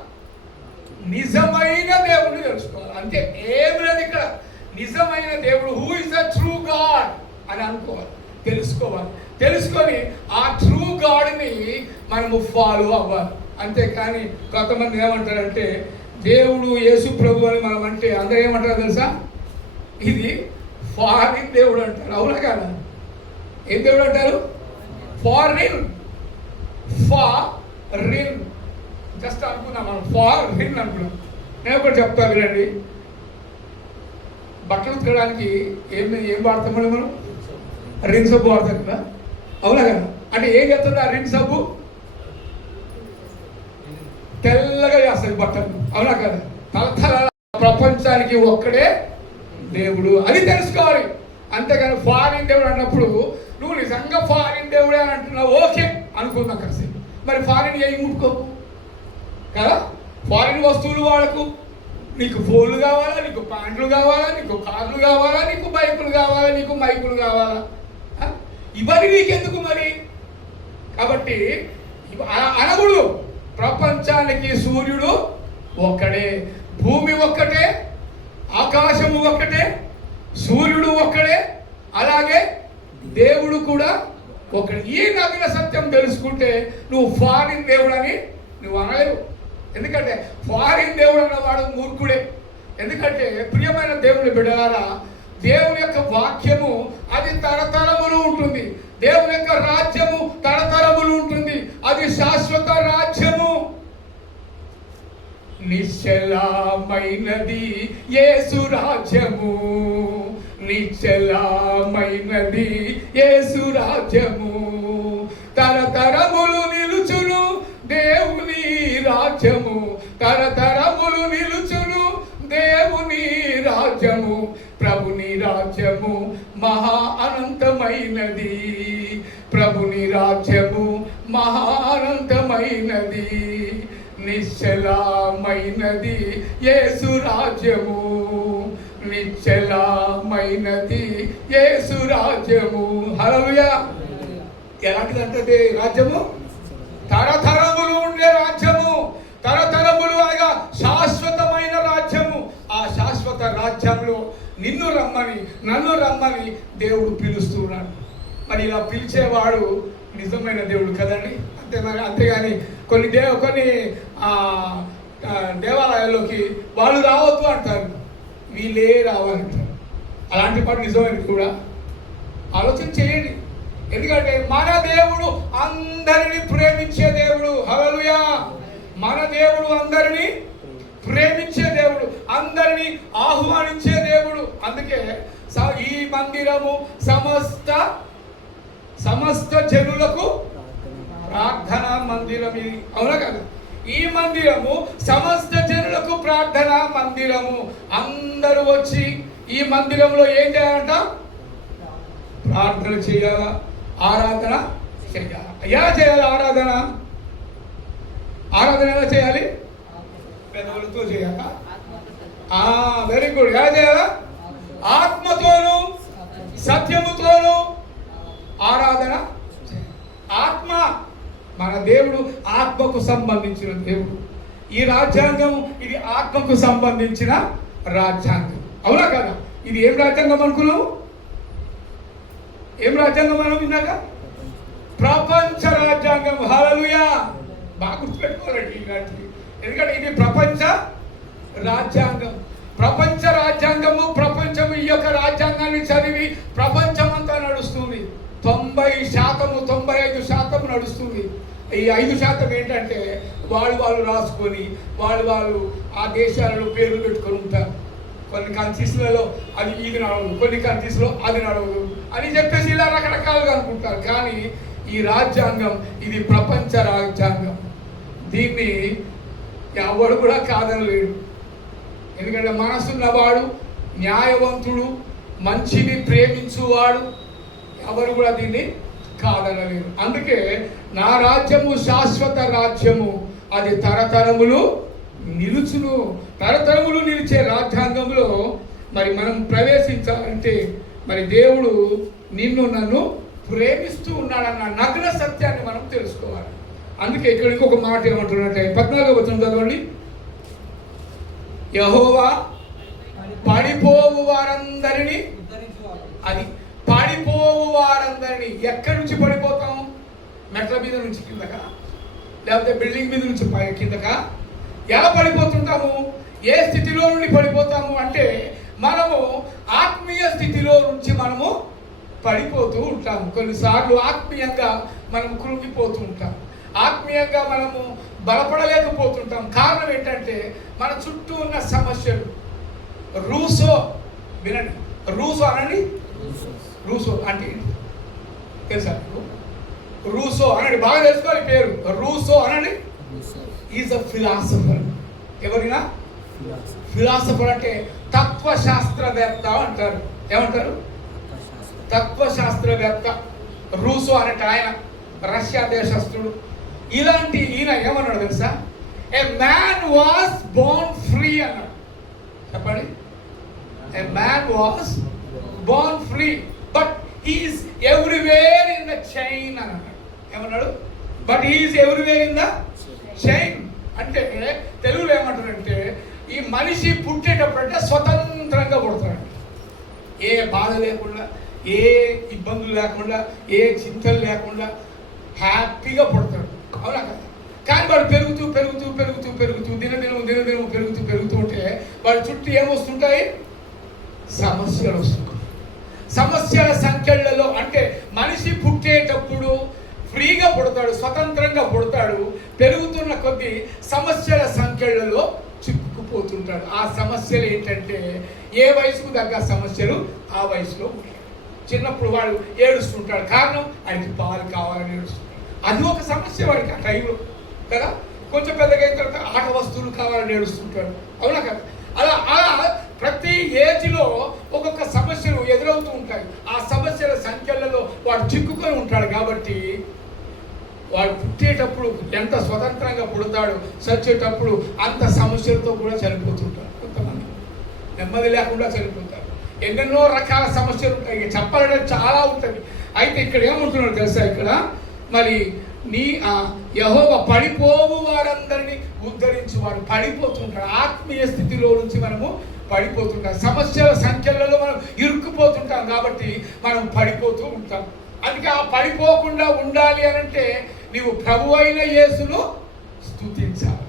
నిజమైన దేవుడిని తెలుసుకోవాలి. అంటే ఏం లేదు ఇక్కడ. నిజమైన దేవుడు, who is the true God అని అనుకోవాలి, తెలుసుకోవాలి. తెలుసుకొని ఆ ట్రూ గాడ్ని మనము ఫాలో అవ్వాలి. అంతేకాని కొంతమంది ఏమంటారంటే దేవుడు యేసు ప్రభు అని మనం అంటే అందరూ ఏమంటారు తెలుసా? ఇది ఫారిన్ దేవుడు అంటారు. అవునా కదా? ఏం దేవుడు అంటారు? ఫారిన్. జస్ట్ అనుకున్నాం మనం, ఫారిన్ అనుకున్నాం. నేను ఒకటి చెప్తా వినండి. బట్టలు ఉతకడానికి ఏం వాడతామని మనం? రిన్ సబ్బు వాడతాం కదా. అవునా కదా? అంటే ఏం చెప్తుంది ఆ రిన్ సబ్బు? తెల్లగా చేస్తుంది బట్టలు. అవునా కదా? తలతల ప్రపంచానికి ఒక్కడే దేవుడు, అది తెలుసుకోవాలి. అంతేగాని ఫారిన్ దేవుడు అన్నప్పుడు నువ్వు నిజంగా ఫారిన్ దేవుడే అని అంటున్నావు, ఓకే అనుకుందాం కలిసి. మరి ఫారిన్ ఏమి ముట్టుకోకు కదా. ఫారిన్ వస్తువులు వాడకు. నీకు ఫోన్లు కావాలా, నీకు ప్యాంట్లు కావాలా, నీకు కార్లు కావాలా, నీకు బైకులు కావాలా, నీకు మైకులు కావాలా? ఇవన్నీ నీకెందుకు మరి? కాబట్టి అనగుడు. ప్రపంచానికి సూర్యుడు ఒక్కడే, భూమి ఒక్కటే, ఆకాశము ఒక్కటే, సూర్యుడు ఒక్కడే, అలాగే దేవుడు కూడా ఒకటి. ఈ నగ్న సత్యం తెలుసుకుంటే నువ్వు ఫారిన్ దేవుడు అని నువ్వు అనలేవు. ఎందుకంటే ఫారిన్ దేవుడు అన్నవాడు మూర్ఖుడే. ఎందుకంటే ప్రియమైన దేవుని బిడ్డలారా, దేవుని యొక్క వాక్యము అది తరతరములు ఉంటుంది. దేవుని యొక్క రాజ్యము తరతరములు ఉంటుంది. అది శాశ్వత రాజ్యము. నిశ్చలమైనది యేసు రాజ్యము, నిశ్చలమైనది యేసు రాజ్యము. తరతరములు నిలుచును దేవుని రాజ్యము, తరతరములు నిలుచును దేవుని రాజ్యము. ప్రభుని రాజ్యము మహా అనంతమైనది, ప్రభుని రాజ్యము మహా అనంతమైనది. నిశ్చలమైనది యేసు రాజ్యము, నిశ్చలమైనది యేసు రాజ్యము. హల్లెలూయా. ఎలాంటిదంటే రాజ్యము తరతరములు ఉండే రాజ్యము. తరతరములు అనగా శాశ్వతమైన రాజ్యము. ఆ శాశ్వత రాజ్యంలో నిన్ను రమ్మని నన్ను రమ్మని దేవుడు పిలుస్తున్నాడు. మరి ఇలా పిలిచేవాడు నిజమైన దేవుడు కదండి. అంతేగాని కొన్ని దేవాలయాల్లోకి వాళ్ళు రావద్దు అంటారు, వీళ్ళే రావాలంటారు. అలాంటి పాటు నిజమైన కూడా ఆలోచన చేయండి. ఎందుకంటే మన దేవుడు అందరినీ ప్రేమించే దేవుడు. హల్లెలూయా. మన దేవుడు అందరినీ ప్రేమించే దేవుడు, అందరినీ ఆహ్వానించే దేవుడు. అందుకే ఈ మందిరము సమస్త జనులకు ప్రార్థనా మందిరం. ఇది అవునా కదా? ఈ మందిరము సమస్త జనులకు ప్రార్థనా మందిరము. అందరూ వచ్చి ఈ మందిరంలో ఏం చేయాలంట? ప్రార్థన చేయాలా, ఆరాధన చేయాలి. ఎలా చేయాలి ఆరాధన? ఆరాధన ఎలా చేయాలి? పెదవులతో చేయాలా? Very good. ఎలా చేయాలా? ఆత్మతోను సత్యముతోను ఆరాధన. ఆత్మ, మన దేవుడు ఆత్మకు సంబంధించిన దేవుడు. ఈ రాజ్యాంగం ఇది ఆత్మకు సంబంధించిన రాజ్యాంగం. అవునా కదా? ఇది ఏం రాజ్యాంగం అనుకున్నావు? ఏం రాజ్యాంగం మనం విన్నాక? ప్రపంచ రాజ్యాంగం. హల్లెలూయా. బాగా గుర్తుపెట్టుకోవాలండి ఇలాంటివి. ఎందుకంటే ఇది ప్రపంచ రాజ్యాంగం. ప్రపంచ రాజ్యాంగము. ప్రపంచం ఈ యొక్క రాజ్యాంగాన్ని చదివి ప్రపంచం అంతా నడుస్తుంది. 90%, 95% నడుస్తుంది. ఈ 5% ఏంటంటే వాళ్ళు రాసుకొని వాళ్ళు ఆ దేశాలలో పేర్లు పెట్టుకొని ఉంటారు. కొన్ని కంట్రీస్లలో అది ఇది నడవదు, కొన్ని కంట్రీస్లో అది నడవదు అని చెప్పేసి ఇలా రకరకాలుగా అనుకుంటారు. కానీ ఈ రాజ్యాంగం ఇది ప్రపంచ రాజ్యాంగం. దీన్ని ఎవడు కూడా కాదనలేడు. ఎందుకంటే మనసున్నవాడు, న్యాయవంతుడు, మంచిని ప్రేమించువాడు ఎవరు కూడా దీన్ని కాదనలేరు. అందుకే నా రాజ్యము శాశ్వత రాజ్యము, అది తరతరములు నిలుచును. తరతరములు నిలిచే రాజ్యాంగంలో మరి మనం ప్రవేశించాలంటే మరి దేవుడు నిన్ను నన్ను ప్రేమిస్తూ ఉన్నాడన్న నగ్న సత్యాన్ని మనం తెలుసుకోవాలి. అందుకే ఇక్కడ ఇంకొక మాట ఏమంటున్నట్టే 14వ వచనం చదవండి. యెహోవా పడిపోవు వారందరినీ, ఉద్ధరించువాడు. అది పడిపోవు వారందరినీ. ఎక్కడి నుంచి పడిపోతాం? మెట్ల మీద నుంచి కిందకా, లేకపోతే బిల్డింగ్ మీద నుంచి కిందకా? ఎలా పడిపోతుంటాము? ఏ స్థితిలో నుండి పడిపోతాము అంటే మనము ఆత్మీయ స్థితిలో నుంచి మనము పడిపోతూ ఉంటాము. కొన్నిసార్లు ఆత్మీయంగా మనం కృంగిపోతూ ఉంటాం, ఆత్మీయంగా మనము బలపడలేకపోతుంటాం. కారణం ఏంటంటే మన చుట్టూ ఉన్న సమస్యలు. రూసో వినండి, రూసో అనండి. రూసో అంటే ఏంటి తెలుసా? రూసో అనండి, బాగా తెలుసుకోవాలి పేరు. రూసో అనండి. Is a philosopher. ఎవరైనా ఫిలాసఫర్ అంటే తత్వశాస్త్రవేత్త అంటారు. ఏమంటారు? తత్వశాస్త్రవేత్త. రూసో అనేట ఆయన రష్యా దేశస్థుడు. ఇలాంటి ఈయన ఏమన్నాడు తెలుసా? A man was born free అన్నాడు. చెప్పండి. A man was born free but he is everywhere in the chain అని అన్నాడు. ఏమన్నాడు? But he is everywhere in the chain. అంటే తెలుగులో ఏమంటారంటే ఈ మనిషి పుట్టేటప్పుడంటే స్వతంత్రంగా పుడతాడు. ఏ బాధ లేకుండా, ఏ ఇబ్బందులు లేకుండా, ఏ చింతలు లేకుండా హ్యాపీగా పుడతాడు. అవునా కదా? కానీ వాడు పెరుగుతూ పెరుగుతూ పెరుగుతూ పెరుగుతూ దినదినం పెరుగుతూ ఉంటే వాడి చుట్టూ ఏమొస్తుంటాయి? సమస్యలు వస్తుంటాయి. సమస్యల సంఖ్యలలో అంటే మనిషి పుట్టేటప్పుడు ఫ్రీగా పుడతాడు, స్వతంత్రంగా పుడతాడు. పెరుగుతున్న కొద్దీ సమస్యల సంఖ్యలలో చిక్కుకుపోతుంటాడు. ఆ సమస్యలు ఏంటంటే ఏ వయసుకు తగ్గ సమస్యలు ఆ వయసులో ఉంటాయి. చిన్నప్పుడు వాడు ఏడుస్తుంటాడు, కారణం ఆయనకి పాలు కావాలని ఏడుస్తుంటాడు. అది ఒక సమస్య వాడికి ఆ టైంలో కదా. కొంచెం పెద్దగా అయిన తర్వాత ఆట వస్తువులు కావాలని ఏడుస్తుంటాడు. అవునా కదా? అలా అలా ప్రతి ఏజ్లో ఒక్కొక్క సమస్యలు ఎదురవుతూ ఉంటాయి. ఆ సమస్యల సంఖ్యలలో వాడు చిక్కుకొని ఉంటాడు. కాబట్టి వాడు పుట్టేటప్పుడు ఎంత స్వతంత్రంగా పుడతాడు, చచ్చేటప్పుడు అంత సమస్యలతో కూడా చనిపోతుంటారు. కొంతమంది నెమ్మది లేకుండా చనిపోతారు. ఎన్నెన్నో రకాల సమస్యలు ఉంటాయి. ఇక చెప్పాలంటే చాలా ఉంటుంది. అయితే ఇక్కడ ఏముంటున్నాడు తెలుసా? ఇక్కడ మరి యెహోవా పడిపోవు వారందరినీ ఉద్ధరించి వాడు పడిపోతుంటాడు. ఆత్మీయ స్థితిలో నుంచి మనము పడిపోతుంటాం. సమస్యల సంఖ్యలలో మనం ఇరుక్కుపోతుంటాం కాబట్టి మనం పడిపోతూ ఉంటాం. అందుకే ఆ పడిపోకుండా ఉండాలి అనంటే నీవు ప్రభు అయిన యేసును స్తుతించాలి,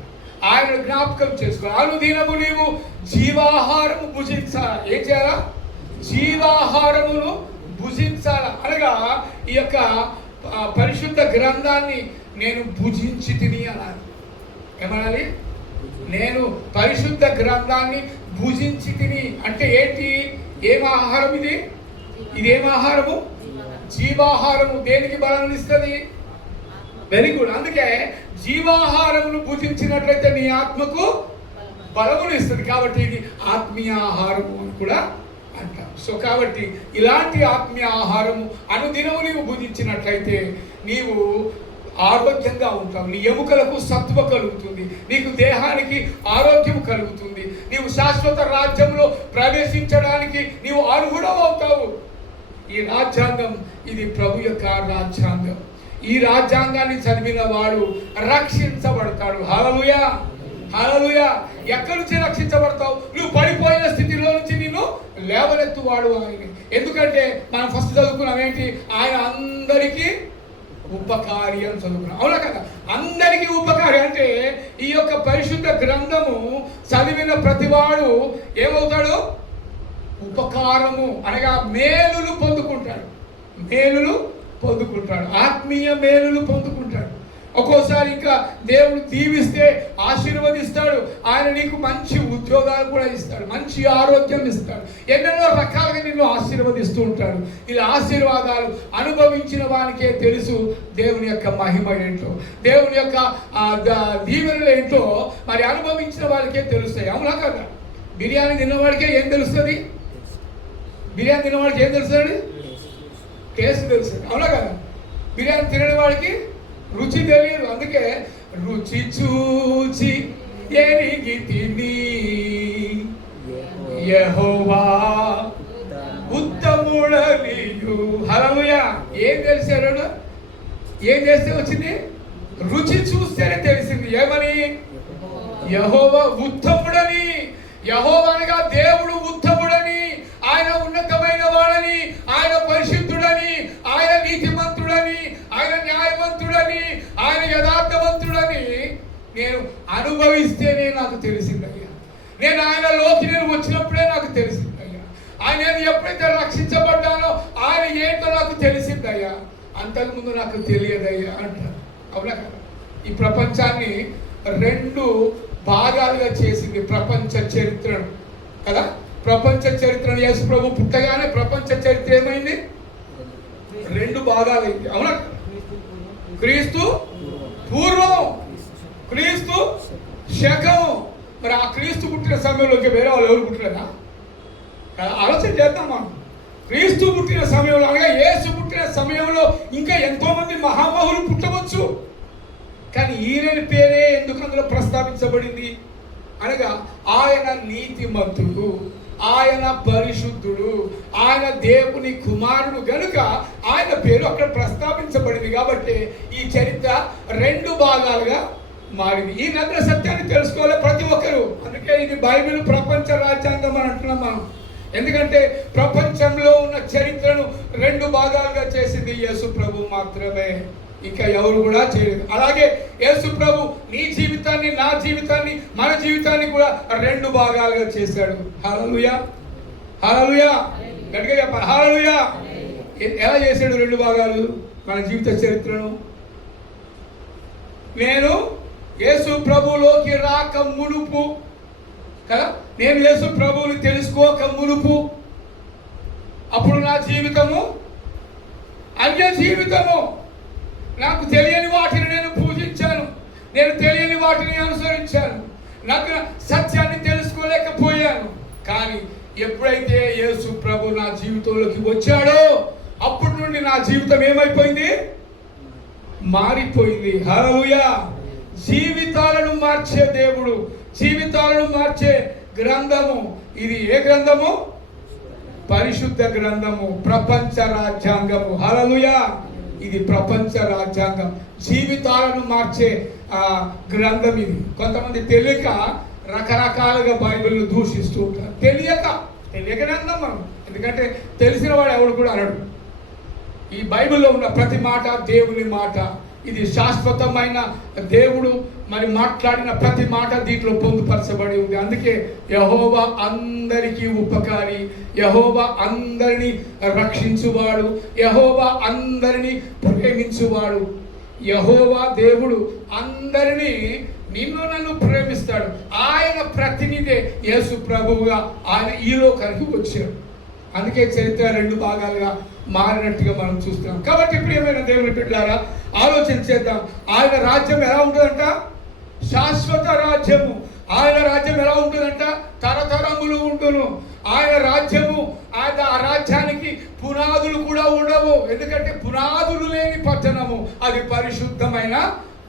ఆయన జ్ఞాపకం చేసుకోవాలి. అనుదినము నీవు జీవాహారము భుజించాలి. ఏం చేయాలా? జీవాహారమును భుజించాలి. అనగా ఈ యొక్క పరిశుద్ధ గ్రంథాన్ని నేను భుజించి తిని అనాలి. ఏమనాలి? నేను పరిశుద్ధ గ్రంథాన్ని భుజించి తిని అంటే ఏంటి? ఏం ఆహారం ఇది? ఇదేం ఆహారము? జీవాహారము. దేనికి బలం ఇస్తుంది? Very good. అందుకే జీవాహారమును భుజించినట్లయితే నీ ఆత్మకు బలమును ఇస్తుంది. కాబట్టి ఇది ఆత్మీయ ఆహారము అని కూడా అంటాం. సో కాబట్టి ఇలాంటి ఆత్మీయ ఆహారము అనుదినము నీవు భుజించినట్లయితే నీవు ఆరోగ్యంగా ఉంటావు. నీ ఎముకలకు సత్వ కలుగుతుంది, నీకు దేహానికి ఆరోగ్యం కలుగుతుంది. నీవు శాశ్వత రాజ్యంలో ప్రవేశించడానికి నీవు అర్హుడవు అవుతావు. ఈ రాజ్యాంగం ఇది ప్రభు యొక్క రాజ్యాంగం. ఈ రాజ్యాంగాన్ని చదివిన వాడు రక్షించబడతాడు. హల్లెలూయా, హల్లెలూయా. ఎక్కడి నుంచి రక్షించబడతావు? నువ్వు పడిపోయిన స్థితిలో నుంచి నిన్ను లేవనెత్తువాడు ఆయన. ఎందుకంటే మనం ఫస్ట్ చదువుకున్నాం ఏంటి? ఆయన అందరికీ ఉపకారి అని చదువుకున్నాం. అవునా కదా? అందరికీ ఉపకారి అంటే ఈ యొక్క పరిశుద్ధ గ్రంథము చదివిన ప్రతివాడు ఏమవుతాడు? ఉపకారము అనగా మేలులు పొందుకుంటాడు. మేలులు పొందుకుంటాడు, ఆత్మీయ మేలులు పొందుకుంటాడు. ఒక్కోసారి ఇంకా దేవుడు దీవిస్తే ఆశీర్వదిస్తాడు. ఆయన నీకు మంచి ఉద్యోగాలు కూడా ఇస్తాడు, మంచి ఆరోగ్యం ఇస్తాడు, ఎన్నెన్నో రకాలుగా నిన్ను ఆశీర్వదిస్తూ ఉంటాడు. ఇలా ఆశీర్వాదాలు అనుభవించిన వానికే తెలుసు దేవుని యొక్క మహిమ ఏంటో, దేవుని యొక్క దీవెనలు ఏంటో మరి అనుభవించిన వాళ్ళకే తెలుస్తాయి. అవునా కదా? బిర్యానీ తిన్నవాడికే ఏం తెలుస్తుంది? బిర్యానీ తిన్నవాడికి ఏం తెలుస్తుంది? టేస్ట్ తెలుస్తుంది. అవునా కదా? బిర్యానీ తినని వాడికి రుచి తెలియదు. అందుకే రుచి చూచి ఎరిగి తిని యెహోవా ఉత్తముడనియు. హల్లెలూయా. ఏం తెలిసాడు? ఏం చేస్తే వచ్చింది? రుచి చూస్తేనే తెలిసింది ఏమని? యెహోవా ఉత్తముడని. యెహోవా అనగా దేవుడు ఉత్తముడని, ఆయన ఉన్నతమైన వాడని, ఆయన పరిశుద్ధుడని, ఆయన నీతిమంతుడని, ఆయన న్యాయవంతుడని, ఆయన యథార్థవంతుడని నేను అనుభవిస్తేనే నాకు తెలిసిందయ్యా. నేను ఆయనలోకి వచ్చినప్పుడే నాకు తెలిసిందయ్యా. ఆయన ఎప్పుడైతే రక్షించబడ్డానో ఆయన ఏంటో నాకు తెలిసిందయ్యా. అంతకుముందు నాకు తెలియదయ్యా అంటారు. అవునా కదా? ఈ ప్రపంచాన్ని 2 భాగాలుగా చేసింది ప్రపంచ చరిత్రను కదా. ప్రపంచ చరిత్రను యేసు ప్రభు పుట్టగానే ప్రపంచ చరిత్ర ఏమైంది? 2 భాగాలైంది. అవునా? క్రీస్తు పూర్వం, క్రీస్తు శకం. మరి ఆ క్రీస్తు పుట్టిన సమయంలోకి వేరే వాళ్ళు ఎవరు పుట్టలేదా? ఆలోచన చేద్దాం మనం. క్రీస్తు పుట్టిన సమయంలో అనగా యేసు పుట్టిన సమయంలో ఇంకా ఎంతో మంది మహామహులు పుట్టవచ్చు. కానీ ఈయన పేరే ఎందుకు అందులో ప్రస్తావించబడింది అనగా ఆయన నీతిమంతుడు, ఆయన పరిశుద్ధుడు, ఆయన దేవుని కుమారుడు గనుక ఆయన పేరు అక్కడ ప్రస్తావించబడింది. కాబట్టి ఈ చరిత్ర 2 భాగాలుగా మారింది. ఈ నగ్న సత్యాన్ని తెలుసుకోవాలి ప్రతి ఒక్కరు. అందుకే ఇది బైబిల్ ప్రపంచ రాజ్యాంగం అని అంటున్నాం మనం. ఎందుకంటే ప్రపంచంలో ఉన్న చరిత్రను 2 భాగాలుగా చేసింది యేసు ప్రభు మాత్రమే, ఇంకా ఎవరు కూడా చేయలేదు. అలాగే యేసు ప్రభు నీ జీవితాన్ని, నా జీవితాన్ని, మన జీవితాన్ని కూడా 2 భాగాలుగా చేశాడు. హల్లెలూయా, హల్లెలూయా, గట్టిగా చెప్పాలి హల్లెలూయా. ఎలా చేశాడు 2 భాగాలు మన జీవిత చరిత్రను? నేను యేసు ప్రభులోకి రాక మునుపు కదా, నేను యేసు ప్రభువుని తెలుసుకోక మునుపు అప్పుడు నా జీవితము అన్య జీవితము. నాకు తెలియని వాటిని నేను పూజించాను, నేను తెలియని వాటిని అనుసరించాను, నాకు సత్యాన్ని తెలుసుకోలేకపోయాను. కానీ ఎప్పుడైతే యేసు ప్రభు నా జీవితంలోకి వచ్చాడో అప్పటి నుండి నా జీవితం ఏమైపోయింది? మారిపోయింది. హల్లెలూయా. జీవితాలను మార్చే దేవుడు, జీవితాలను మార్చే గ్రంథము ఇది. ఏ గ్రంథము? పరిశుద్ధ గ్రంథము, ప్రపంచ రాజ్యాంగము. హల్లెలూయా. ఇది ప్రపంచ రాజ్యాంగం, జీవితాలను మార్చే గ్రంథం ఇది. కొంతమంది తెలియక రకరకాలుగా బైబిల్ను దూషిస్తూ ఉంటారు. తెలియకనే అన్నాం మనం. ఎందుకంటే తెలిసిన వాడు ఎవడు కూడా అనడు. ఈ బైబిల్లో ఉన్న ప్రతి మాట దేవుని మాట. ఇది శాశ్వతమైన దేవుడు మరి మాట్లాడిన ప్రతి మాట దీంట్లో పొందుపరచబడి ఉంది. అందుకే యెహోవా అందరికీ ఉపకారి, యెహోవా అందరినీ రక్షించువాడు, యెహోవా అందరినీ ప్రేమించువాడు. యెహోవా దేవుడు అందరినీ, నిన్ను నన్ను ప్రేమిస్తాడు. ఆయన ప్రతినిధే యేసు ప్రభువుగా ఆయన ఈ లోకానికి వచ్చాడు. అందుకే చరిత్ర 2 భాగాలుగా మారినట్టుగా మనం చూస్తున్నాం. కాబట్టి ప్రియమైన దేవుని బిడ్డలారా ఆలోచన చేద్దాం. ఆయన రాజ్యం ఎలా ఉంటుందంట? శాశ్వత రాజ్యము. ఆయన రాజ్యం ఎలా ఉంటుందంట? తరతరములు ఉండును. ఆయన రాజ్యము, ఆయన ఆ రాజ్యానికి పునాదులు కూడా ఉండవు. ఎందుకంటే పునాదులు లేని పట్టణము అది పరిశుద్ధమైన